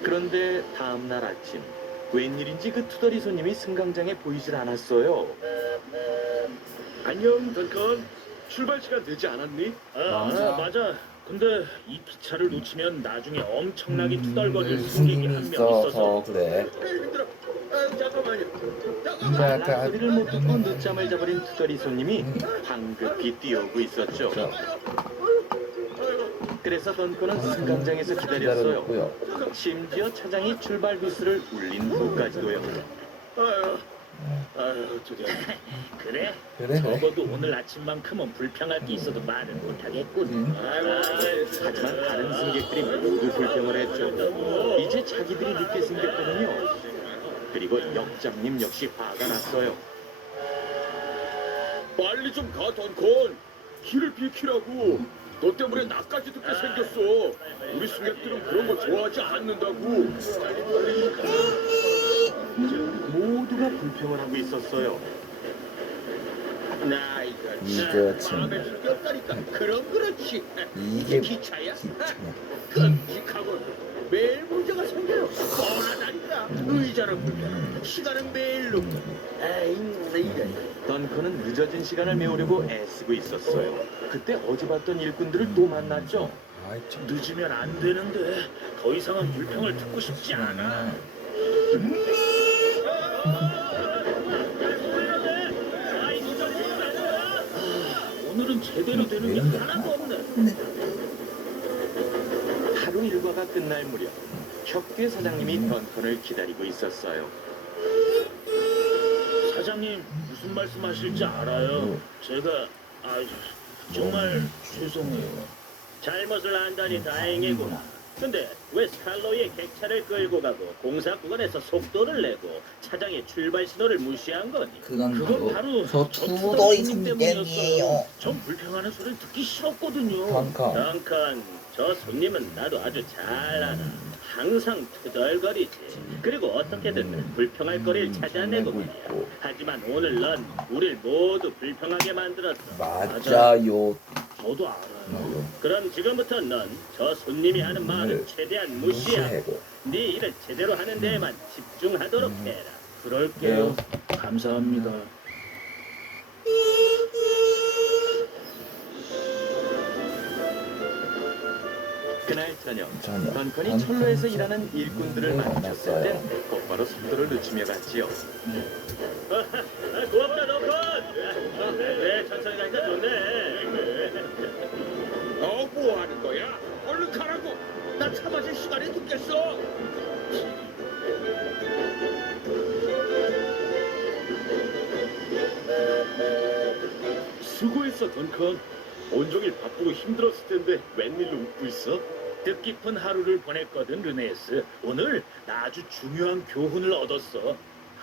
그런데 다음날 아침 웬일인지 그 투덜이 손님이 승강장에 보이질 않았어요. 안녕 던컨. 출발 시간 되지 않았니? 맞아. 근데 이 기차를 놓치면 나중에 엄청나게 투덜거릴 승객이 한 명 있어서. 있어서 그래. 힘들어. 잠깐만요. 근데 아까 소리를 못 듣고 늦잠을 자버린 투덜이 손님이 황급히 뛰어오고 있었죠. 그래서 던커는 승강장에서 기다렸어요. 기다렸고요. 심지어 차장이 출발 비스를 울린 후까지도요. 아유, 드디어. 그래? 그래. 적어도 오늘 아침만큼은 불평할 게 있어도 말을 못하겠군. 하지만 다른 승객들이 모두 불평을 했죠. 이제 자기들이 늦게 생겼거든요. 그리고 역장님 역시 화가 났어요. 빨리 좀 가, 던컨. 길을 비키라고. 너 때문에 나까지 듣게 생겼어. 우리 승객들은 그런 거 좋아하지 않는다고. 모두가 불평을 하고 있었어요. 나 이거 이거 참. 마음에 들게 없다니까. 그럼 그렇지. 이게 기차야? 기차야. 끔찍하고 매일 문제가 생겨요. 뻔하다니까. 의자는 불편하고 시간은 매일 늦고. 에이, 이래. 던커는 늦어진 시간을 메우려고 애쓰고 있었어요. 그때 어제 봤던 일꾼들을 또 만났죠. 아이 참. 늦으면 안 되는데 더 이상은 불평을 듣고 싶지 않아. 오늘은 제대로 되는 게 하나도 없네. 하루 일과가 끝날 무렵 혁괴 사장님이 던컨을 기다리고 있었어요. 사장님 무슨 말씀하실지 알아요. 제가 정말 죄송해요. 잘못을 안다니 다행이구나. 근데 왜 스칼로이의 객차를 끌고 가고 공사 구간에서 속도를 내고 차장의 출발 신호를 무시한 거니? 그건 바로 저 저 투덜이 손님 손님이에요. 때문이었어요. 전 불평하는 소리를 듣기 싫었거든요. 던컨, 저 손님은 나도 아주 잘 알아. 항상 투덜거리지. 그리고 어떻게든 불평할 거리를 찾아내고 말이야. 하지만 오늘 넌 우릴 모두 불평하게 만들었어. 맞아요. 저도 알아요. 그럼 지금부터 넌 저 손님이 하는 말을 최대한 무시하고 무시하고. 네 일을 제대로 하는 데에만 집중하도록 해라. 그럴게요. 감사합니다. 그날 저녁 저녁. 던컨이 철로에서 일하는 일꾼들을 마주쳤을 땐 곧바로 속도를 늦추며 갔지요. 고맙다, 던컨. 그래, 천천히 가니까 좋네. 뭐 하는 거야? 얼른 가라고. 나 차 마실 시간이 늦겠어. 수고했어, 던컨. 온종일 바쁘고 힘들었을 텐데 웬일로 웃고 있어? 뜻깊은 하루를 보냈거든, 르네스. 오늘 나 아주 중요한 교훈을 얻었어.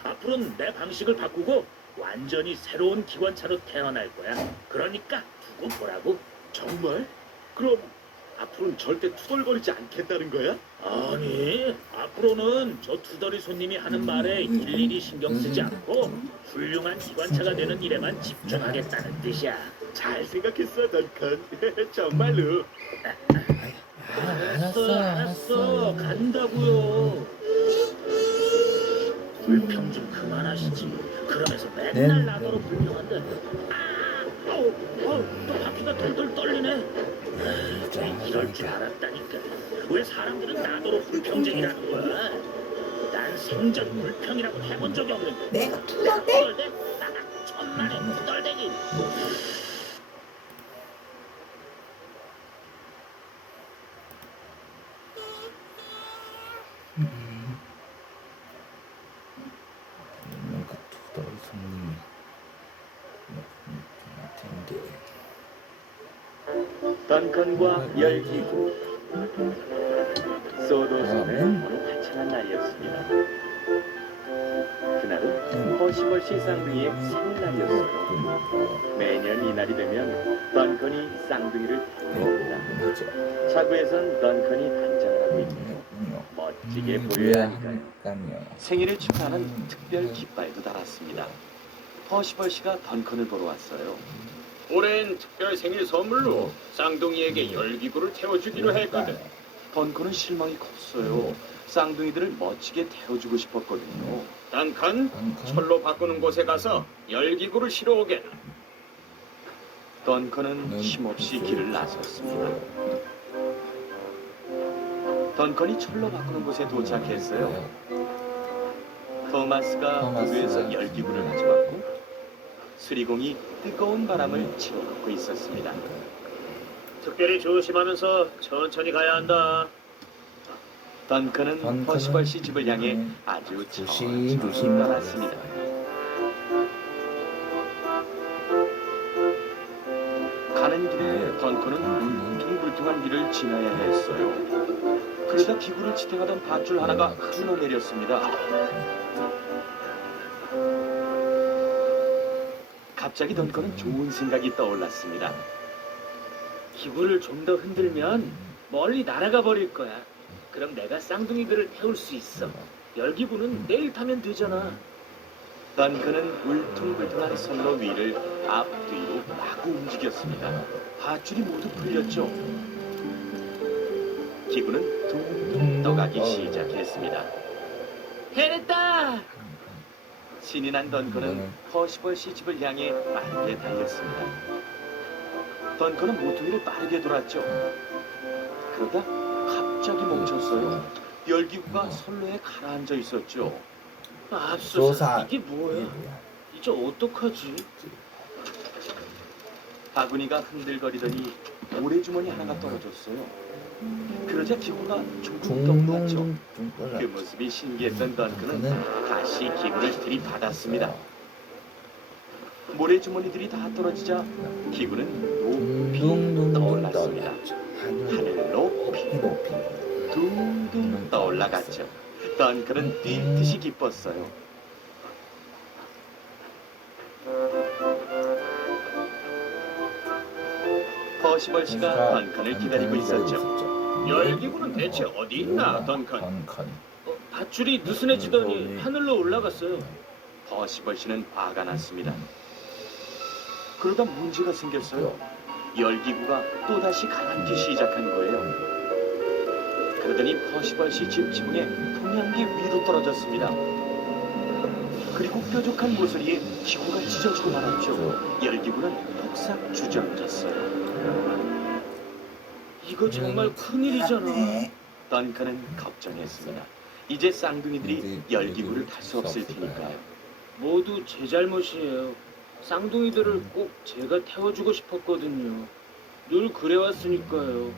앞으로는 내 방식을 바꾸고 완전히 새로운 기관차로 태어날 거야. 그러니까 두고 보라고. 정말? 그럼 앞으로는 절대 투덜거리지 않겠다는 거야? 아니, 앞으로는 저 투덜이 손님이 하는 말에 일일이 신경 쓰지 않고 훌륭한 기관차가 되는 일에만 집중하겠다는 뜻이야. 잘 생각했어, 던컨. 정말로. 알았어. 간다고요. 불평 좀 그만하시지. 그러면서 맨날 네. 나더러 불평한데. 또 바퀴가 덜덜 떨리네. 왜 이럴 줄 알았다니까. 왜 사람들은 나더러 불평쟁이라는 거야? 난 생전 불평이라고 해본 적이 없는데. 내가 투덜대? 후덜대? 천만에 후덜대기. 그 투덜 손님이 텐데. 던컨과 열기구 소도섬의 어느 화창한 날이었습니다. 그날은 퍼시벌시 쌍둥이의 생일날이었어요. 매년 이날이 되면 던컨이 쌍둥이를 태웁니다. 차구에선 던컨이 단장을 하고 있고 멋지게 보여야 하니까요. 생일을 축하하는 특별 깃발도 달았습니다. 퍼시벌시가 던컨을 보러 왔어요. 올해는 특별 생일 선물로 쌍둥이에게 열기구를 태워주기로 했거든. 던컨은 실망이 컸어요. 쌍둥이들을 멋지게 태워주고 싶었거든요. 단칸 철로 바꾸는 곳에 가서 열기구를 실어 오게나. 던컨은 힘없이 길을 나섰습니다. 던컨이 철로 바꾸는 곳에 도착했어요. 토마스가 무드에서 열기구를 가져왔고 수리공이 뜨거운 바람을 채워놓고 있었습니다. 특별히 조심하면서 천천히 가야 한다. 던컨은 퍼시벌시 집을 향해 아주 천천히 떠났습니다. 가는 길에 던컨은 울퉁불퉁한 길을 지나야 했어요. 그러다 기구를 지탱하던 밧줄 하나가 흘러내렸습니다. 갑자기 던컨은 좋은 생각이 떠올랐습니다. 기구를 좀 더 흔들면 멀리 날아가 버릴 거야. 그럼 내가 쌍둥이들을 태울 수 있어. 열기구는 내일 타면 되잖아. 던컨은 울퉁불퉁한 선로 위를 앞뒤로 마구 움직였습니다. 밧줄이 모두 풀렸죠. 기구는 둥둥 떠가기 시작했습니다. 해냈다! 신이 난 던컨은 퍼시벌시 집을 향해 빠르게 달렸습니다. 던컨은 모퉁이를 빠르게 돌았죠. 그러다 갑자기 멈췄어요. 열기구가 선로에 가라앉아 있었죠. 앞서서 이게 뭐야? 이제 어떡하지? 바구니가 흔들거리더니 모래주머니 하나가 떨어졌어요. 그러자 기구가 조금 떠올랐죠. 그 모습이 신기했던 던컨은 다시 기구를 들이받았습니다. 모래주머니들이 다 떨어지자 기구는 높이 떠올랐습니다. 하늘 높이 둥둥 떠올라갔죠. 던컨은 뛰듯이 기뻤어요. 퍼시벌시가 던컨을 기다리고 있었죠. 열기구는 대체 어디 있나, 던컨? 밧줄이 느슨해지더니 하늘로 올라갔어요. 퍼시벌시는 화가 났습니다. 그러다 문제가 생겼어요. 열기구가 또다시 가라앉기 시작한 거예요. 그러더니 퍼시벌시 집 지붕에 풍량기 위로 떨어졌습니다. 그리고 뾰족한 모서리에 기구가 찢어지고 말았죠. 열기구는 폭삭 주저앉았어요. 이거 정말 큰일이잖아. 던컨은 걱정했습니다. 이제 쌍둥이들이 열기구를 탈 수 없을 테니까요. 모두 제 잘못이에요. 쌍둥이들을 꼭 제가 태워주고 싶었거든요. 늘 그래왔으니까요.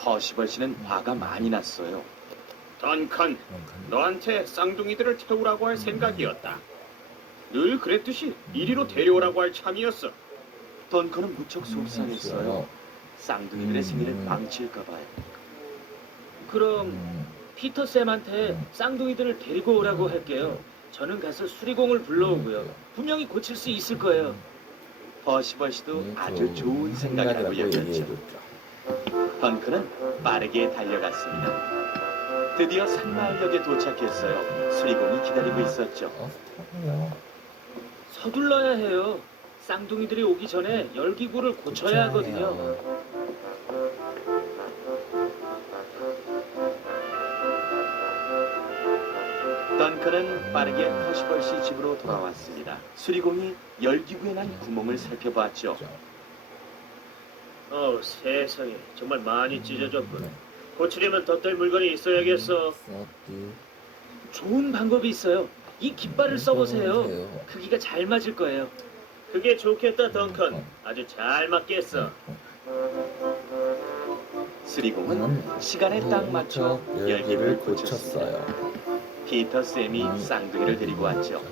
퍼시벌시는 화가 많이 났어요. 던컨, 너한테 쌍둥이들을 태우라고 할 생각이었다. 늘 그랬듯이 이리로 데려오라고 할 참이었어. 던컨은 무척 속상했어요. 쌍둥이들의 생일을 망칠까봐요. 그럼 피터 쌤한테 쌍둥이들을 데리고 오라고 할게요. 저는 가서 수리공을 불러오고요. 분명히 고칠 수 있을 거예요. 퍼시벌시도 아주 좋은 생각이라고 여겼죠. 던컨은 빠르게 달려갔습니다. 드디어 산마을역에 도착했어요. 수리공이 기다리고 있었죠. 서둘러야 해요. 쌍둥이들이 오기 전에 열기구를 고쳐야 하거든요. 던컨 던컨은 빠르게 퍼시벌 씨 집으로 돌아왔습니다. 수리공이 열기구에 난 구멍을 살펴보았죠. 세상에 정말 많이 찢어졌군. 네. 고치려면 덧댈 물건이 있어야겠어. 서드. 좋은 방법이 있어요. 이 깃발을 써보세요. 크기가 잘 맞을 거예요. 그게 좋겠다, 던컨. 아주 잘 맞겠어. 수리공은 시간에 딱 맞춰 열기구를 고쳤어요. 피터 쌤이 쌍둥이를 데리고 왔죠.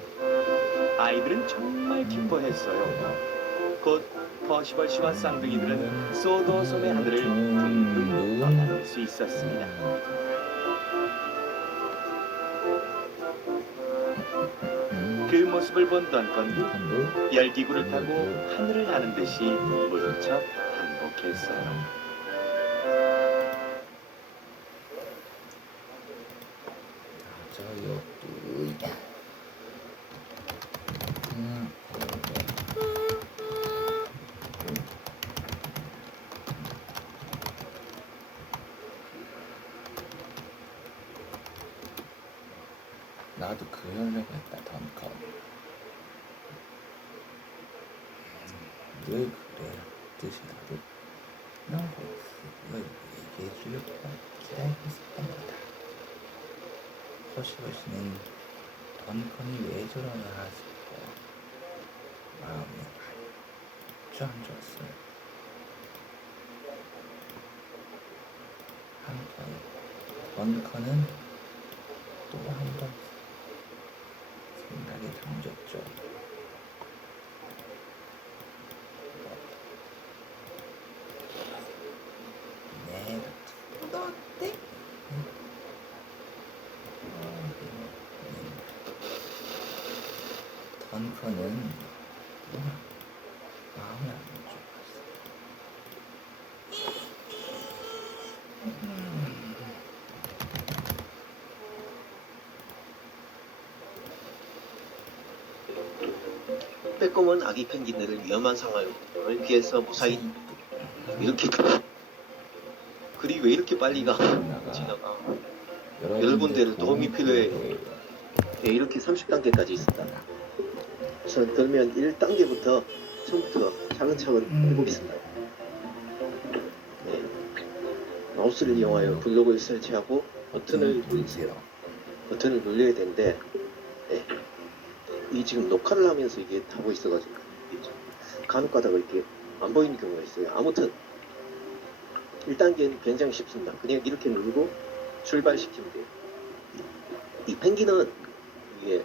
아이들은 정말 기뻐했어요. 곧 퍼시벌 씨와 쌍둥이들은 소도 섬의 하늘을 둥둥 떠나볼 수 있었습니다. 그 모습을 본 던컨도 열기구를 타고 하늘을 나는 듯이 무척 행복했어요. 저요. 나도 그러려고 했다, 던컨. 왜 그래? 뜻이 나도 너무 얘기해 주려고 기다리고 있었던 거다. 허시허시는 던컨이 왜 저러나 싶어 마음이 아주 안 좋았어요. 한편 던컨은 또 한 번 생각에 잠겼죠. 네, 너 어때? 던컨은 마음이 안 좋았어. 빼꼼한 아기 펭귄들을 위험한 상황을 피해서 무사히 이렇게 그리 왜 이렇게 빨리 가? 지나가. 여러분들 도움이 필요해. 네, 이렇게 30단계까지 있습니다. 우선 그러면 1단계부터 처음부터 차근차근 해보겠습니다. 네. 마우스를 이용하여 블록을 설치하고 버튼을 누르세요. 버튼을 눌려야 되는데 네. 이 지금 녹화를 하면서 이게 하고 있어가지고 간혹 가다가 이렇게 안 보이는 경우가 있어요. 아무튼 1단계는 굉장히 쉽습니다. 그냥 이렇게 누르고 출발시키면 돼요. 이 펭귄은 이게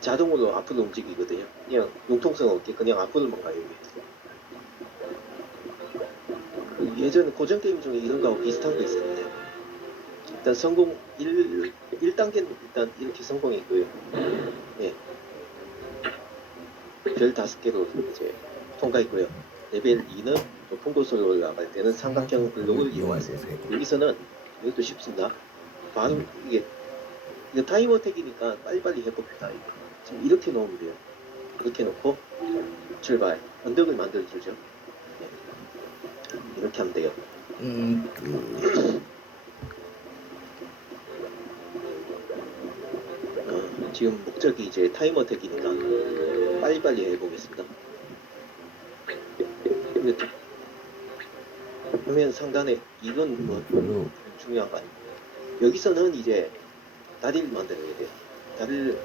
자동으로 앞으로 움직이거든요. 그냥 융통성 없게 그냥 앞으로만 가요. 그 예전에 고전 게임 중에 이런 거하고 비슷한 거 있었는데 일단 성공 1단계는 일단 이렇게 성공했고요. 예. 별 5개로 이제 통과했고요. 레벨 2는 높은 곳으로 올라갈 때는 삼각형 블록을 이용하세요. 여기서는 이것도 쉽습니다. 바로 이게 타이머 택이니까 빨리빨리 해봅시다. 지금 이렇게 놓으면 돼요. 이렇게 놓고 출발. 언덕을 만들어주죠. 네. 이렇게 하면 돼요. 지금 목적이 이제 타이머 택이니까 빨리빨리 해보겠습니다. 화면 상단에 이건 뭐 중요한 거 아니에요. 여기서는 이제 다리를 만들어야 돼요. 다리를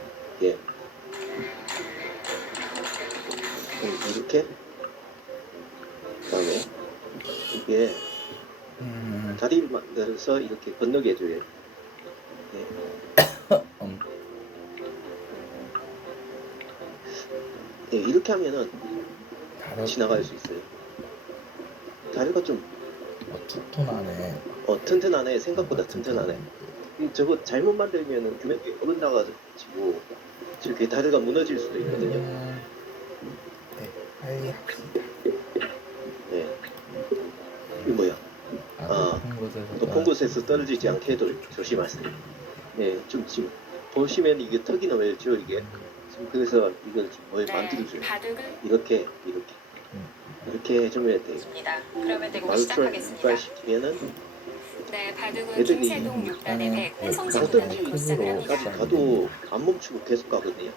이렇게 그다음에 이게 다리를 만들어서 이렇게 건너게 해줘요. 네, 이렇게 하면은 지나갈 수 있어요. 다리가 좀 튼튼하네. 튼튼하네. 생각보다 튼튼하네. 저거 잘못 만들면은 규명이 어긋나가지고 저렇게 다리가 무너질 수도 있거든요. 네, 빨리 합시다. 네. 이거 뭐야? 높은 곳에서 떨어지지 않게 조심하세요. 네, 좀 지금 보시면 이게 턱이 나와있죠, 이게. 지금 그래서 이걸 뭘 만들어줘요. 이렇게 해주면 돼요. 그러면 되고 시작하겠습니다. 시키면은 네, 바둑은 애들이 김세동 6단의 백, 홍성지 어떤지 9단으로 시작을 합니다. 까지 가도 안 멈추고 계속 가거든요.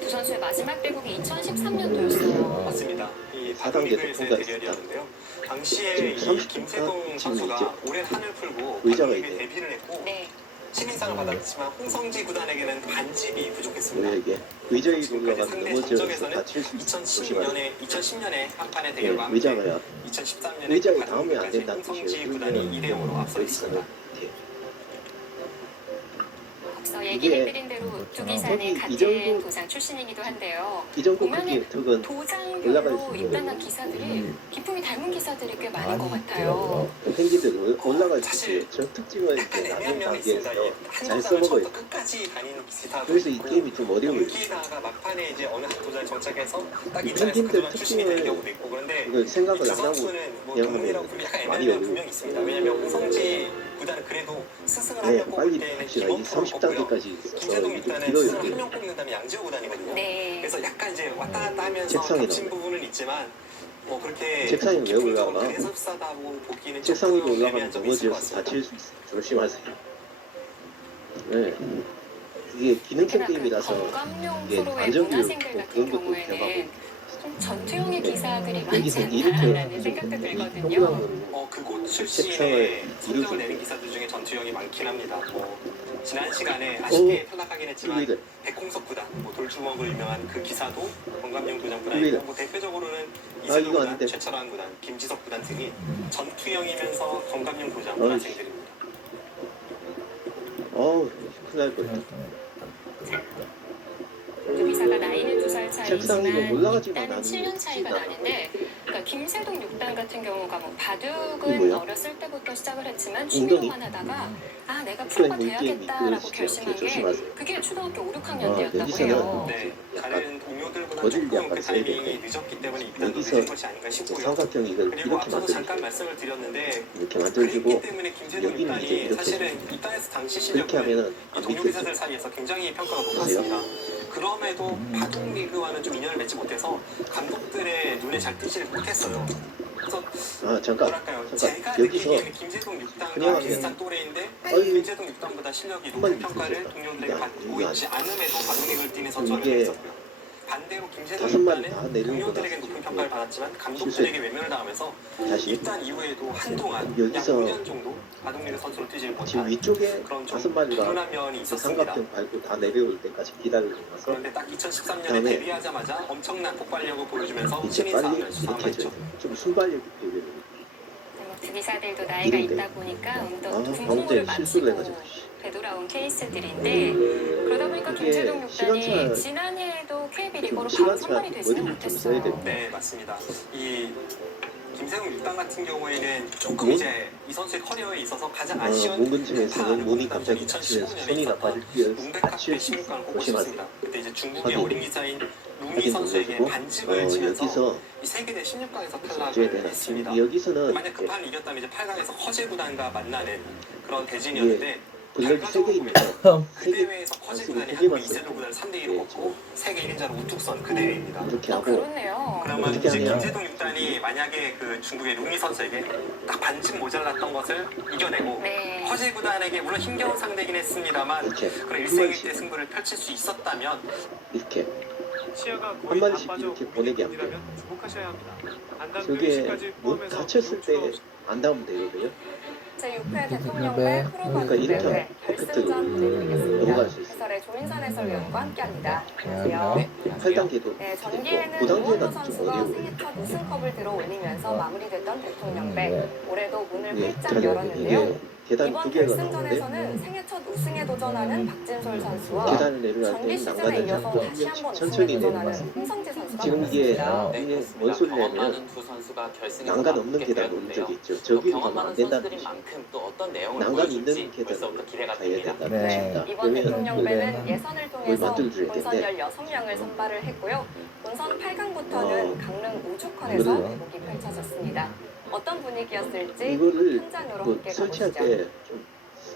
두 선수의 마지막 대국이 2013년도였어요. 맞습니다. 이 4단계도 바둑리그에서의 통과했습니다. 대결이었는데요. 당시에 지금 이 30분 김세동 지금 선수가 이제 오랜 한을 풀고 의자가 바둑리그에 있네요. 데뷔를 했고 네, 신인상을 받았지만 홍성지 구단에게는 반집이 부족했습니다. 뭐야 이게 의자에 지금까지 올라가서 상대 넘어져서 전적에서는 다칠 수 있어. 조심하세요. 2010년에 한 판의 네, 대결과 함께 의자가요. 2013년에 의자에 닿으면 안 된다는 홍성지 뜻이에요. 구단이 2대 0으로 앞서 있어요. 있습니다. 앞서 얘기해드린 대로 두기산의 거기 이 정도- 같은 도장 출신이기도 한데요. 이 정도 보면은 크기의 턱은 도장별로 올라갈 수 있는 입단한 거예요. 기사들이 기품이 닮은 기사들이 꽤 많은 것 같아요. 있더라고요. 펭귄들 올라갈 수 사실 있어요. 저 특징은 약간 이제 애매한 나는 면이 있습니다. 단계에서 한 잘 도장을 써먹어요. 처음부터 끝까지 다니는 기사도 그래서 이 있고 게임이 좀 어려워요. 여기다가 막판에 이제 어느 한 도장에 정착해서 딱 입장에서 그 펭귄들 도장 출신이 되는 특징을 경우도 있고 그런데 이거 생각을 두 안 하고 선수는 뭐 그냥 동문이라고 하면 부르기 약간 많이 애매한 어려워요. 분명히 있습니다. 왜냐하면 홍성지 구단은 그래도 스승을 네, 한명 뽑을 빨리 때는 합시다. 이 김원표를 뽑고요. 30단계까지 있어서 김세동 이게 일단은 길어요. 스승을 이게. 한 명 뽑는 다음에 양지호 구단이거든요. 네. 그래서 약간 이제 왔다 갔다 하면서 책상이 겹친 나오네. 부분은 있지만 뭐 그렇게 책상이 왜 기본적으로 올라가? 그래서 흡사하다고 보기는 책상 위로 조금 올라가면 애매한 점이 있을 것 넘어져서 같습니다. 다칠 수 있어요. 조심하세요. 네. 이게 기능성 게임이라서 건강용 이게 프로의 안정기록 문화생들 뭐 같은 그런 것도 경우에는 기억하고 좀 전투용의 기사들이 많지 여기서 이렇게 않나라는 생각도 들거든요. 동그라미 그곳 책상을 출신의 성적을 이루고 내는 기사들 중에 전투형이 많긴 합니다. 뭐 지난 시간에 아쉽게 탈락하긴 했지만 뚫리네. 백홍석 구단, 뭐 돌주먹으로 유명한 그 기사도 건강용 구단 뚫리네. 구단이고 뭐 대표적으로는 아, 이세돌 이거 구단, 아닌데. 최철환 구단, 김지석 구단 등이 전투형이면서 건강용 구단 어이씨. 문화생들입니다. 어우 큰일 날 뻔했다. 두 기사가 나이는 2살 책상 위로 차이지만 올라가지만 일단은 않으면 7년 차이가 진짜. 나는데 그러니까 김세동 6단 같은 경우가 뭐 이거 바둑은 뭐야? 어렸을 때부터 시작을 했지만 엉덩이? 취미로만 하다가 아 내가 프로가 그러니까 이 게임이 돼야겠다라고 그거 결심한 게 조심하세요. 그게 초등학교 5, 6학년 아, 때였다고 여기서는 해요. 네, 약간 다른 동료들보다 거리를 조금 약간 그 써야 타이밍이 되는데 늦었기 때문에 일단 여기서 늦은 것이 아닌가 이제 싶고요. 삼각형 이걸 그리고 이렇게 앞서서 잠깐 만들어주고 말씀을 드렸는데 이렇게 그랬기 만들어주고 때문에 김세동 여기는 이제 입단이 이렇게 사실은 입단에서 당시 이렇게 실력은 하면은 이 동료 밑에 기사들 사이에서 굉장히 평가가 높았습니다. 그럼에도 바둑 리그와는 좀 인연을 맺지 못해서 감독들의 눈에 잘 띄지를 못했어요. 그래서 아 잠깐 뭐랄까요? 잠깐 제가 여기서 느끼기에는 김세동 그냥 6단과 하면 비슷한 또래인데 어이, 김세동 6단보다 실력이 한마디 높은 평가를 들으세요. 동료들에게 야, 받고 이게 있지 않음에도 바둑 리그를 뛰는 선수가 이게 있었고요. 반대로 김세동 5마리 다 6단은 내리는 동료들에게 거다. 높은 평가를 받았지만 감독들에게 외면을 당하면서 다시 입단 이후에도 한동안 약 여기서 5년 정도 바둑 리그 선수로 뛰지 지금 못한 위쪽에 그런 좀 5마리가 불운한 면이 있었습니다. 삼각형 밟고 다 내려올 때까지 기다리고 나서 그런데 딱 2013년에 그다음에 데뷔하자마자 엄청난 폭발력을 보여주면서 이제 신인상을 빨리 이렇게 수상했죠. 해줘요. 좀 순발력이 필요해요. 두 기사들도 나이가 이런데. 있다 보니까 아 어떤 방금 군복무를 전에 실수를 마치고 해가지고 되돌아온 케이스들인데 그러다 보니까 이게 김세동 6단이 시간차- 지난해에도 KBO 리그로 바로 시간차 선발이 되지는 머리를 좀 써야 못했어요. 돼요. 네, 맞습니다. 이 김세동 6단 같은 경우에는 조금 네? 이제 이 선수의 커리어에 있어서 가장 어, 아쉬운 문근층에서는 몸이 갑자기 2015년에 다치면서 손이 있었던 나빠질 기회를 뭉백카페 다칠 수 16강을 있어요. 뽑을 수 조심하세요. 있습니다. 그때 이제 중국의 확인. 어린 기사인 루미 확인 선수에게 눌러주고 반집을 치면서 여기서 이 세계대 16강에서 줘야 탈락을 되나 했습니다. 지금 여기서는 만약 그 판을 이겼다면 이제 8강에서 허재 구단과 만나는 그런 대진이었는데 블럭이 3개 결과적으로 있는데 보면 그 3개 대회에서 허재 지금 구단이 두 한국 개만 이세돌 구단을 3대2로 네, 먹고 세계 1인자로 우뚝 선 그 대회입니다. 이렇게 아 하고 그렇네요. 그러면 어떻게 이제 하냐? 김세동 6단이 만약에 그 중국의 루미 선수에게 딱 반쯤 모자랐던 것을 이겨내고 네. 허재 구단에게 물론 힘겨운 상대긴 했습니다만 이렇게 그런 한 일생일대 마리씩 승부를 펼칠 수 있었다면 이렇게 시야가 한 거의 다 마리씩 빠져 이렇게 고민이 보내게 하면 분이라면 주목하셔야 합니다. 안단 저게 플래시까지 뭐 포함해서 다쳤을 때 기록 안 닿으면 되거든요. 제6회 대통령배 네. 프로 그러니까 바둑 이렇게 대회 결승전 보내드리겠습니다. 넘어갈 수 있어요. 해설의 조인선 해설위원과 함께합니다. 안녕하세요. 안녕하세요. 8단계도 네, 전기에는 그 오원호 단계가 좀 선수가 어려워요. 생애 첫 우승컵을 들어 올리면서 마무리됐던 대통령배. 네. 올해도 문을 예, 활짝 잘 열었는데요. 이게 계단 이번 두 개가 결승전에서는 나오는데 생애 첫 우승에 도전하는 박진솔 선수와 계단을 내려갈 전기 때 시즌에 난간을 이어서 잡고 다시 한번 우승에 천천히 도전하는 내려가서 홍성지 선수가 지금 이게 나왔습니다. 이게 뭔 소리냐면 난간 없는 계단 오른 적이 있죠. 저기로 가면 안 된다는 뜻이에요. 난간 있는 계단으로 가야 된다는 네. 뜻입니다. 이번 그러면 대통령배는 예선을 통해서 만들어줘야 본선 되는데. 16명을 선발을 했고요. 본선 8강부터는 강릉 우주컨에서 그래요? 대국이 펼쳐졌습니다. 어떤 분위기였을지 이거를 현장으로 뭐 함께 설치할 가보시죠. 때 좀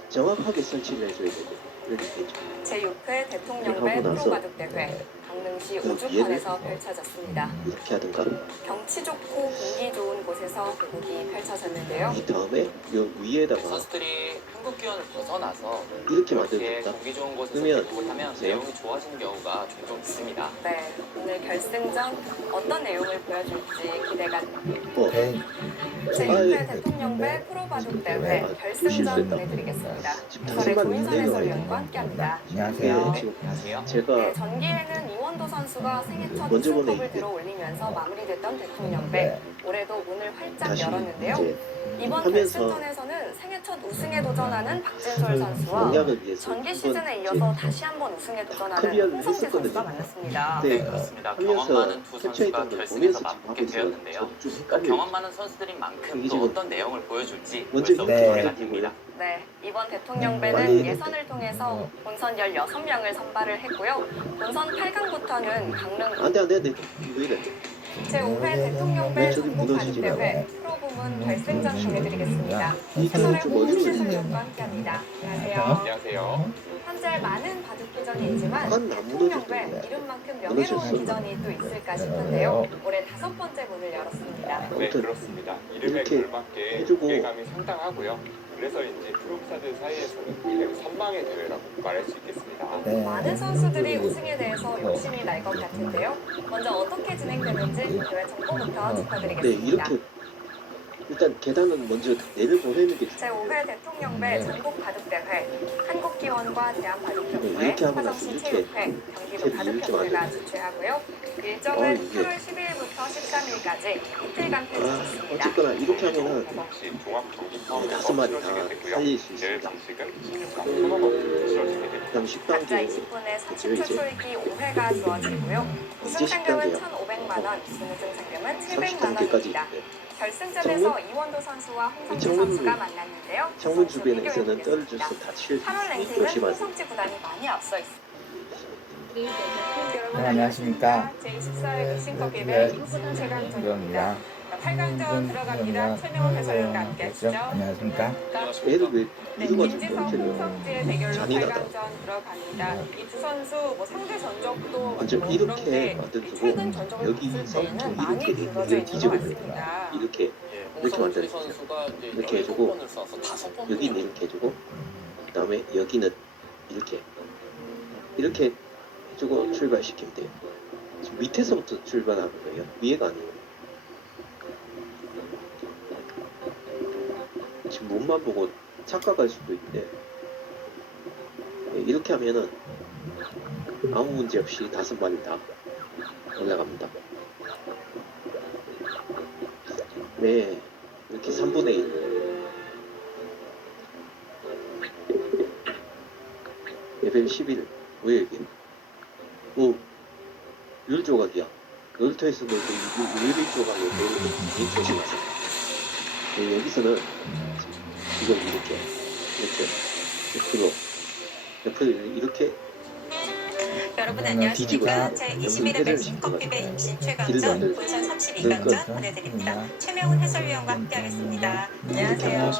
정확하게 설치를 해줘야 되고 이렇게 제6회 대통령배 하고 나서 프로바둑 대회 강릉 잠시 그 오죽헌에서 펼쳐졌습니다. 이렇게 하든가. 경치 좋고 공기 좋은 곳에서 대국이 펼쳐졌는데요. 이 다음에 요 위에다가 선수들이 한국 기온을 벗어나서 이렇게 이렇게 만들어줬다. 공기 좋은 곳에서 그러면 기록을 하면 보세요. 내용이 좋아지는 경우가 종종 있습니다. 네, 오늘 결승전 어떤 내용을 보여줄지 기대가 네. 제6회 대통령배 프로바둑 대회 결승전 보내드리겠습니다. 지금 설의 다섯 발 조인선 이내로 해설위원과 함께합니다. 안녕하세요. 지금 안녕하세요. 제가 네, 전기에는 이원도 선수가 생애 첫 먼저 우승컵을 보내 들어 올리면서 마무리됐던 대통령배. 올해도 문을 활짝 다시 열었는데요. 이제 이번 하면서 결승전에서는 생애 첫 우승에 도전하는 박진솔 선수와 공략을 위해서 전기 한번 시즌에 이어서 다시 한번 우승에 도전하는 커리어를 홍성재 선수가 했었거든요. 만났습니다. 네, 그렇습니다. 경험 하면서 많은 두 선수가 캡처했던 걸 결승에서 보면서 맞붙게 지금 하고 되었는데요. 있어요. 좀 그러니까 헷갈려요. 경험 많은 선수들인 만큼 이게 또 지금 어떤 내용을 보여줄지 먼저 벌써부터 네. 기대가 됩니다. 네, 이번 빨리 대통령배는 예선을 통해서 본선 16명을 선발을 했고요. 본선 8강부터는 강릉 안돼 왜 이래? 제5회 대통령배 왜 저기 전국 무너지지 바둑대회 프로부문 결승전 보내드리겠습니다. 이 해설의 좀 홍콩 어디로 해설위원과 함께합니다. 안녕하세요. 안녕하세요. 현재 많은 바둑 기전이 있지만 한 나무도 대통령배 좀 이름만큼 명예로운 무너졌어. 기전이 또 있을까 싶은데요. 올해 5번째 문을 열었습니다. 네, 아무튼 그렇습니다. 이름에 이렇게 걸맞게 해주고 무게감이 상당하고요. 그래서 이제 프로기사들 사이에서는 매우 선망의 대회라고 말할 수 있겠습니다. 네. 많은 선수들이 우승에 대해서 욕심이 날 것 같은데요. 먼저 어떻게 진행되는지 대회 정보부터 네 짚어드리겠습니다. 이렇게 일단 계단은 먼저 내를 보내는 게 제5회 대통령배 전국 바둑대회 한국기원과 대한바둑협회, 이렇게 하고 나서 화성시 이렇게 체육회, 경기도 이렇게 바둑협회가 만들어요. 주최하고요. 일정은 이게. 8월 12일부터 13일까지 이틀간 펼쳐졌습니다. 어쨌거나 이렇게 하면은 화성시 종합 경기 다섯 파울에서 마리 다 치러지게 되고요. 살릴 수 대회 있습니다. 방식은 16강 토너먼트로 치러지게 됩니다. 그다음 각자 10단계 20분에 그쵸, 30초 이제. 쫄기 5회가 주어지고요. 우승 이제 상금은 10단계야. 1,500만 원, 준우승 상금은 700만 30단계까지 원입니다. 결승전에서 이원도 선수와 홍성지 창문 선수가 만났는데요. 창문 선수 주변에서는 비교해보겠습니다. 떨어져서 다칠 수 8월 있으니 랭킹은 조심하세요. 홍성지 구단이 많이 앞서 있습니다. 네, 안녕하십니까. 제24회 믹싱컵 네, 대회 이승훈 최강전입니다. 이경입니다. 8강전 들어갑니다. 최명호 해설위원과 함께하시죠. 안녕하십니까. 애를 왜 네, 이거 가지고 김지성, 이렇게 홍석지의 대결로 잔인하다. 8강전 들어갑니다. 이 두 선수 뭐 상대 전적도 완전 뭐 이렇게 그런데 만들고 최근 전적을 여기 봤을 성 때는 좀 많이 이렇게 길어져 있는 것 뒤집어야 같습니다. 이렇게 이렇게 홍성주 만들어주세요. 선수가 이제 이렇게 해주고 17번을 써서 5번 여기는 이렇게 해주고 그다음에 여기는 이렇게 해주고 출발시키면 돼요. 지금 밑에서부터 출발하는 거예요. 위에가 아니에요. 지금 몸만 보고 착각할 수도 있는데 네, 이렇게 하면은 아무 문제 없이 5마리 다 올라갑니다. 네, 이렇게 3분의 1 레벨 11 왜 이게 율조각이야. 놀토에서도 율조각이 이 조심하세요. 네, 여기서는 이걸 이렇게 옆으로 이렇게 여러분 안녕하십니까. 제21회 믹싱커피배 임신 최강전 본선 32강전 보내드립니다. 최명훈 해설위원과 함께하겠습니다. 안녕하세요.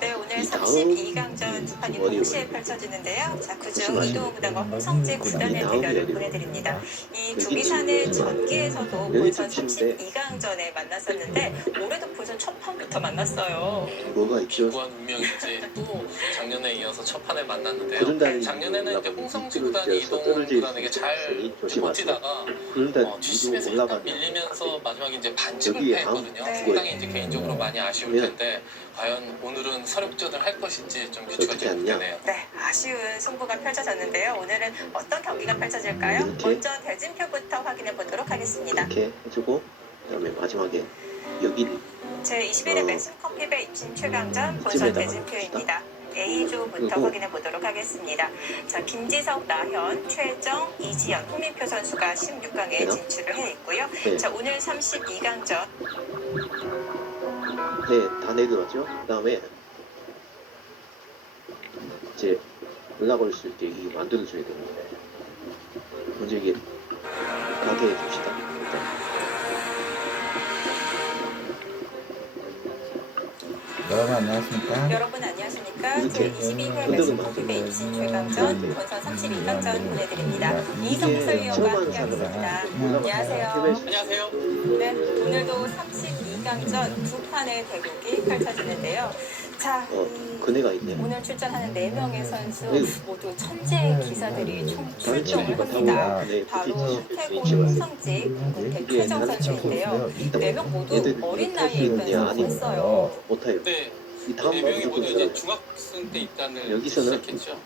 네, 오늘 32강전 두 판이 동시에 펼쳐지는데요. 자, 그중 이동호 구단과 홍성재 구단의 대결을 보내드립니다. 이 두 기사는 전기에서도 본선 32강전에 만났었는데 올해도 본선 첫 판부터 만났어요. 뭐가 있죠? 비구한 운명이지 또 작년에 이어서 첫 판을 만났는데요. 그런다는 작년에는 이제 홍성지 밑으로 구단이 뛰어서 이동훈 떨어질 구단에게 수 잘 있으니 조심하세요. 버티다가 그런다 뒷심에서 위로 일단 올라가면 밀리면서 마지막에 이제 반칙을 여기에 패했거든요. 네. 상당히 이제 개인적으로 많이 아쉬울 그러면 텐데 과연 오늘은 서력전을 할 것인지 좀 유추가 어떻게 하냐? 되네요. 네, 아쉬운 승부가 펼쳐졌는데요. 오늘은 어떤 경기가 펼쳐질까요? 이렇게. 먼저 대진표부터 확인해 보도록 하겠습니다. 이렇게 해주고 그다음에 마지막에 여기 제21회 매승커피배 입신 최강전 본선 이쯤에다가 대진표입니다. A조부터 그리고 확인해 보도록 하겠습니다. 자, 김지석, 나현, 최정, 이지연, 홍민표 선수가 16강에 돼요? 진출을 해 있고요. 네. 자, 오늘 32강전 네, 다 내려왔죠. 그다음에 이제 올라갈 수 있게 이게 만들어줘야 됩니다. 먼저 이게 가게 해줍시다. 일단. 여러분 안녕하십니까. 여러분 안녕하십니까? 이렇게 제22회 매칭컵 입신 최강전 본선 32강전 보내드립니다. 이성 해설위원과 처음 하는 함께하겠습니다. 사람은 안녕하세요. 안녕하세요. 네, 오늘도 32강전 두 판의 대국이 펼쳐지는데요. 자, 그네가 있네. 오늘 출전하는 4명의 선수 아이고. 모두 천재 기사들이 총 다른 출동을 친구가 합니다. 타고 바로 부딪히지. 태곤, 성직, 백혜정 선수인데요. 4명 모두 어린 나이에 입단을 했어요. 못해요. 네. 이 다음 네 명이 모두 이제 무조건 중학생 때 입단을 여기서는 시작했죠.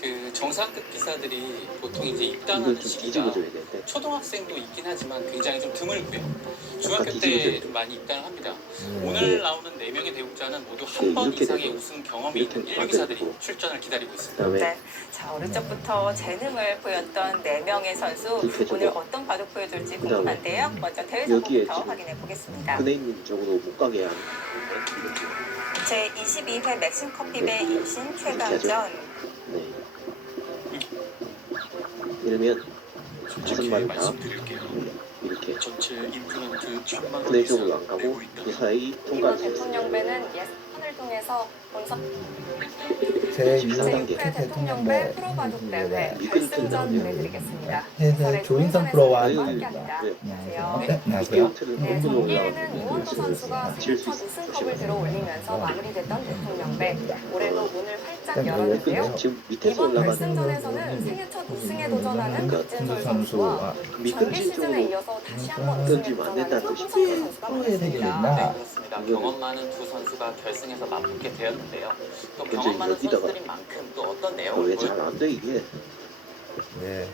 그 정상급 기사들이 보통 이제 이걸 입단하는 좀 시기가 뒤집어줘야 되는데. 초등학생도 있긴 하지만 굉장히 좀 드물고요. 약간 중학교 때 뒤집어줘야 좀 많이 입단을 합니다. 네. 오늘 나오는 4명의 대국자는 모두 한 번 이렇게 이상의 되고, 우승 경험이 이렇게 있는 일기사들이 되고. 출전을 기다리고 있습니다. 그다음에 네. 자, 어릴 적부터 재능을 보였던 4명의 선수 이렇게 해주고. 오늘 어떤 바둑 보여줄지 그다음에 궁금한데요. 먼저 대회 여기에 정보부터 지금 확인해 보겠습니다. 그네 있는 쪽으로 못 가게 하는 제22회 맥심 커피배 입신 최강전 네. 이러면 다섯 솔직히 마리 다 말씀드릴게요. 이렇게 전체 임플란트 천만 그네 쪽으로 안 가고 그 사이 이번 통과를 했어요. 대통령배는 예선을 통해서 본선 제6회 제6회 대통령배 프로바둑 대회 결승전 보내드리겠습니다. 해설 조인성 프로와 아이고, 함께합니다. 함께합니다. 안녕하세요. 안녕하세요. 네, 전기에는 이원도 선수가 세계 첫 우승컵을 들어올리면서 마무리됐던 대통령배. 올해도 문을 활짝 열었는데요. 지금 밑에서 이번 올라가는 결승전에서는 세계 첫 우승에 도전하는 그러니까 박진솔 선수와 전기 미끄러진 시즌에 쪽으로 이어서 다시 한번 던지면 우승에 안 된다는 도전하는 뜻이죠. 손석희 선수가 프로의 세계를 만났습니다. 네, 나 그렇습니다. 경험 많은 두 선수가 결승에서 맞붙게 되었는데요. 또 이제 경험 많은 여기다가 선수들인 만큼 또 어떤 내용을 왜 잘 안 돼 이게 네.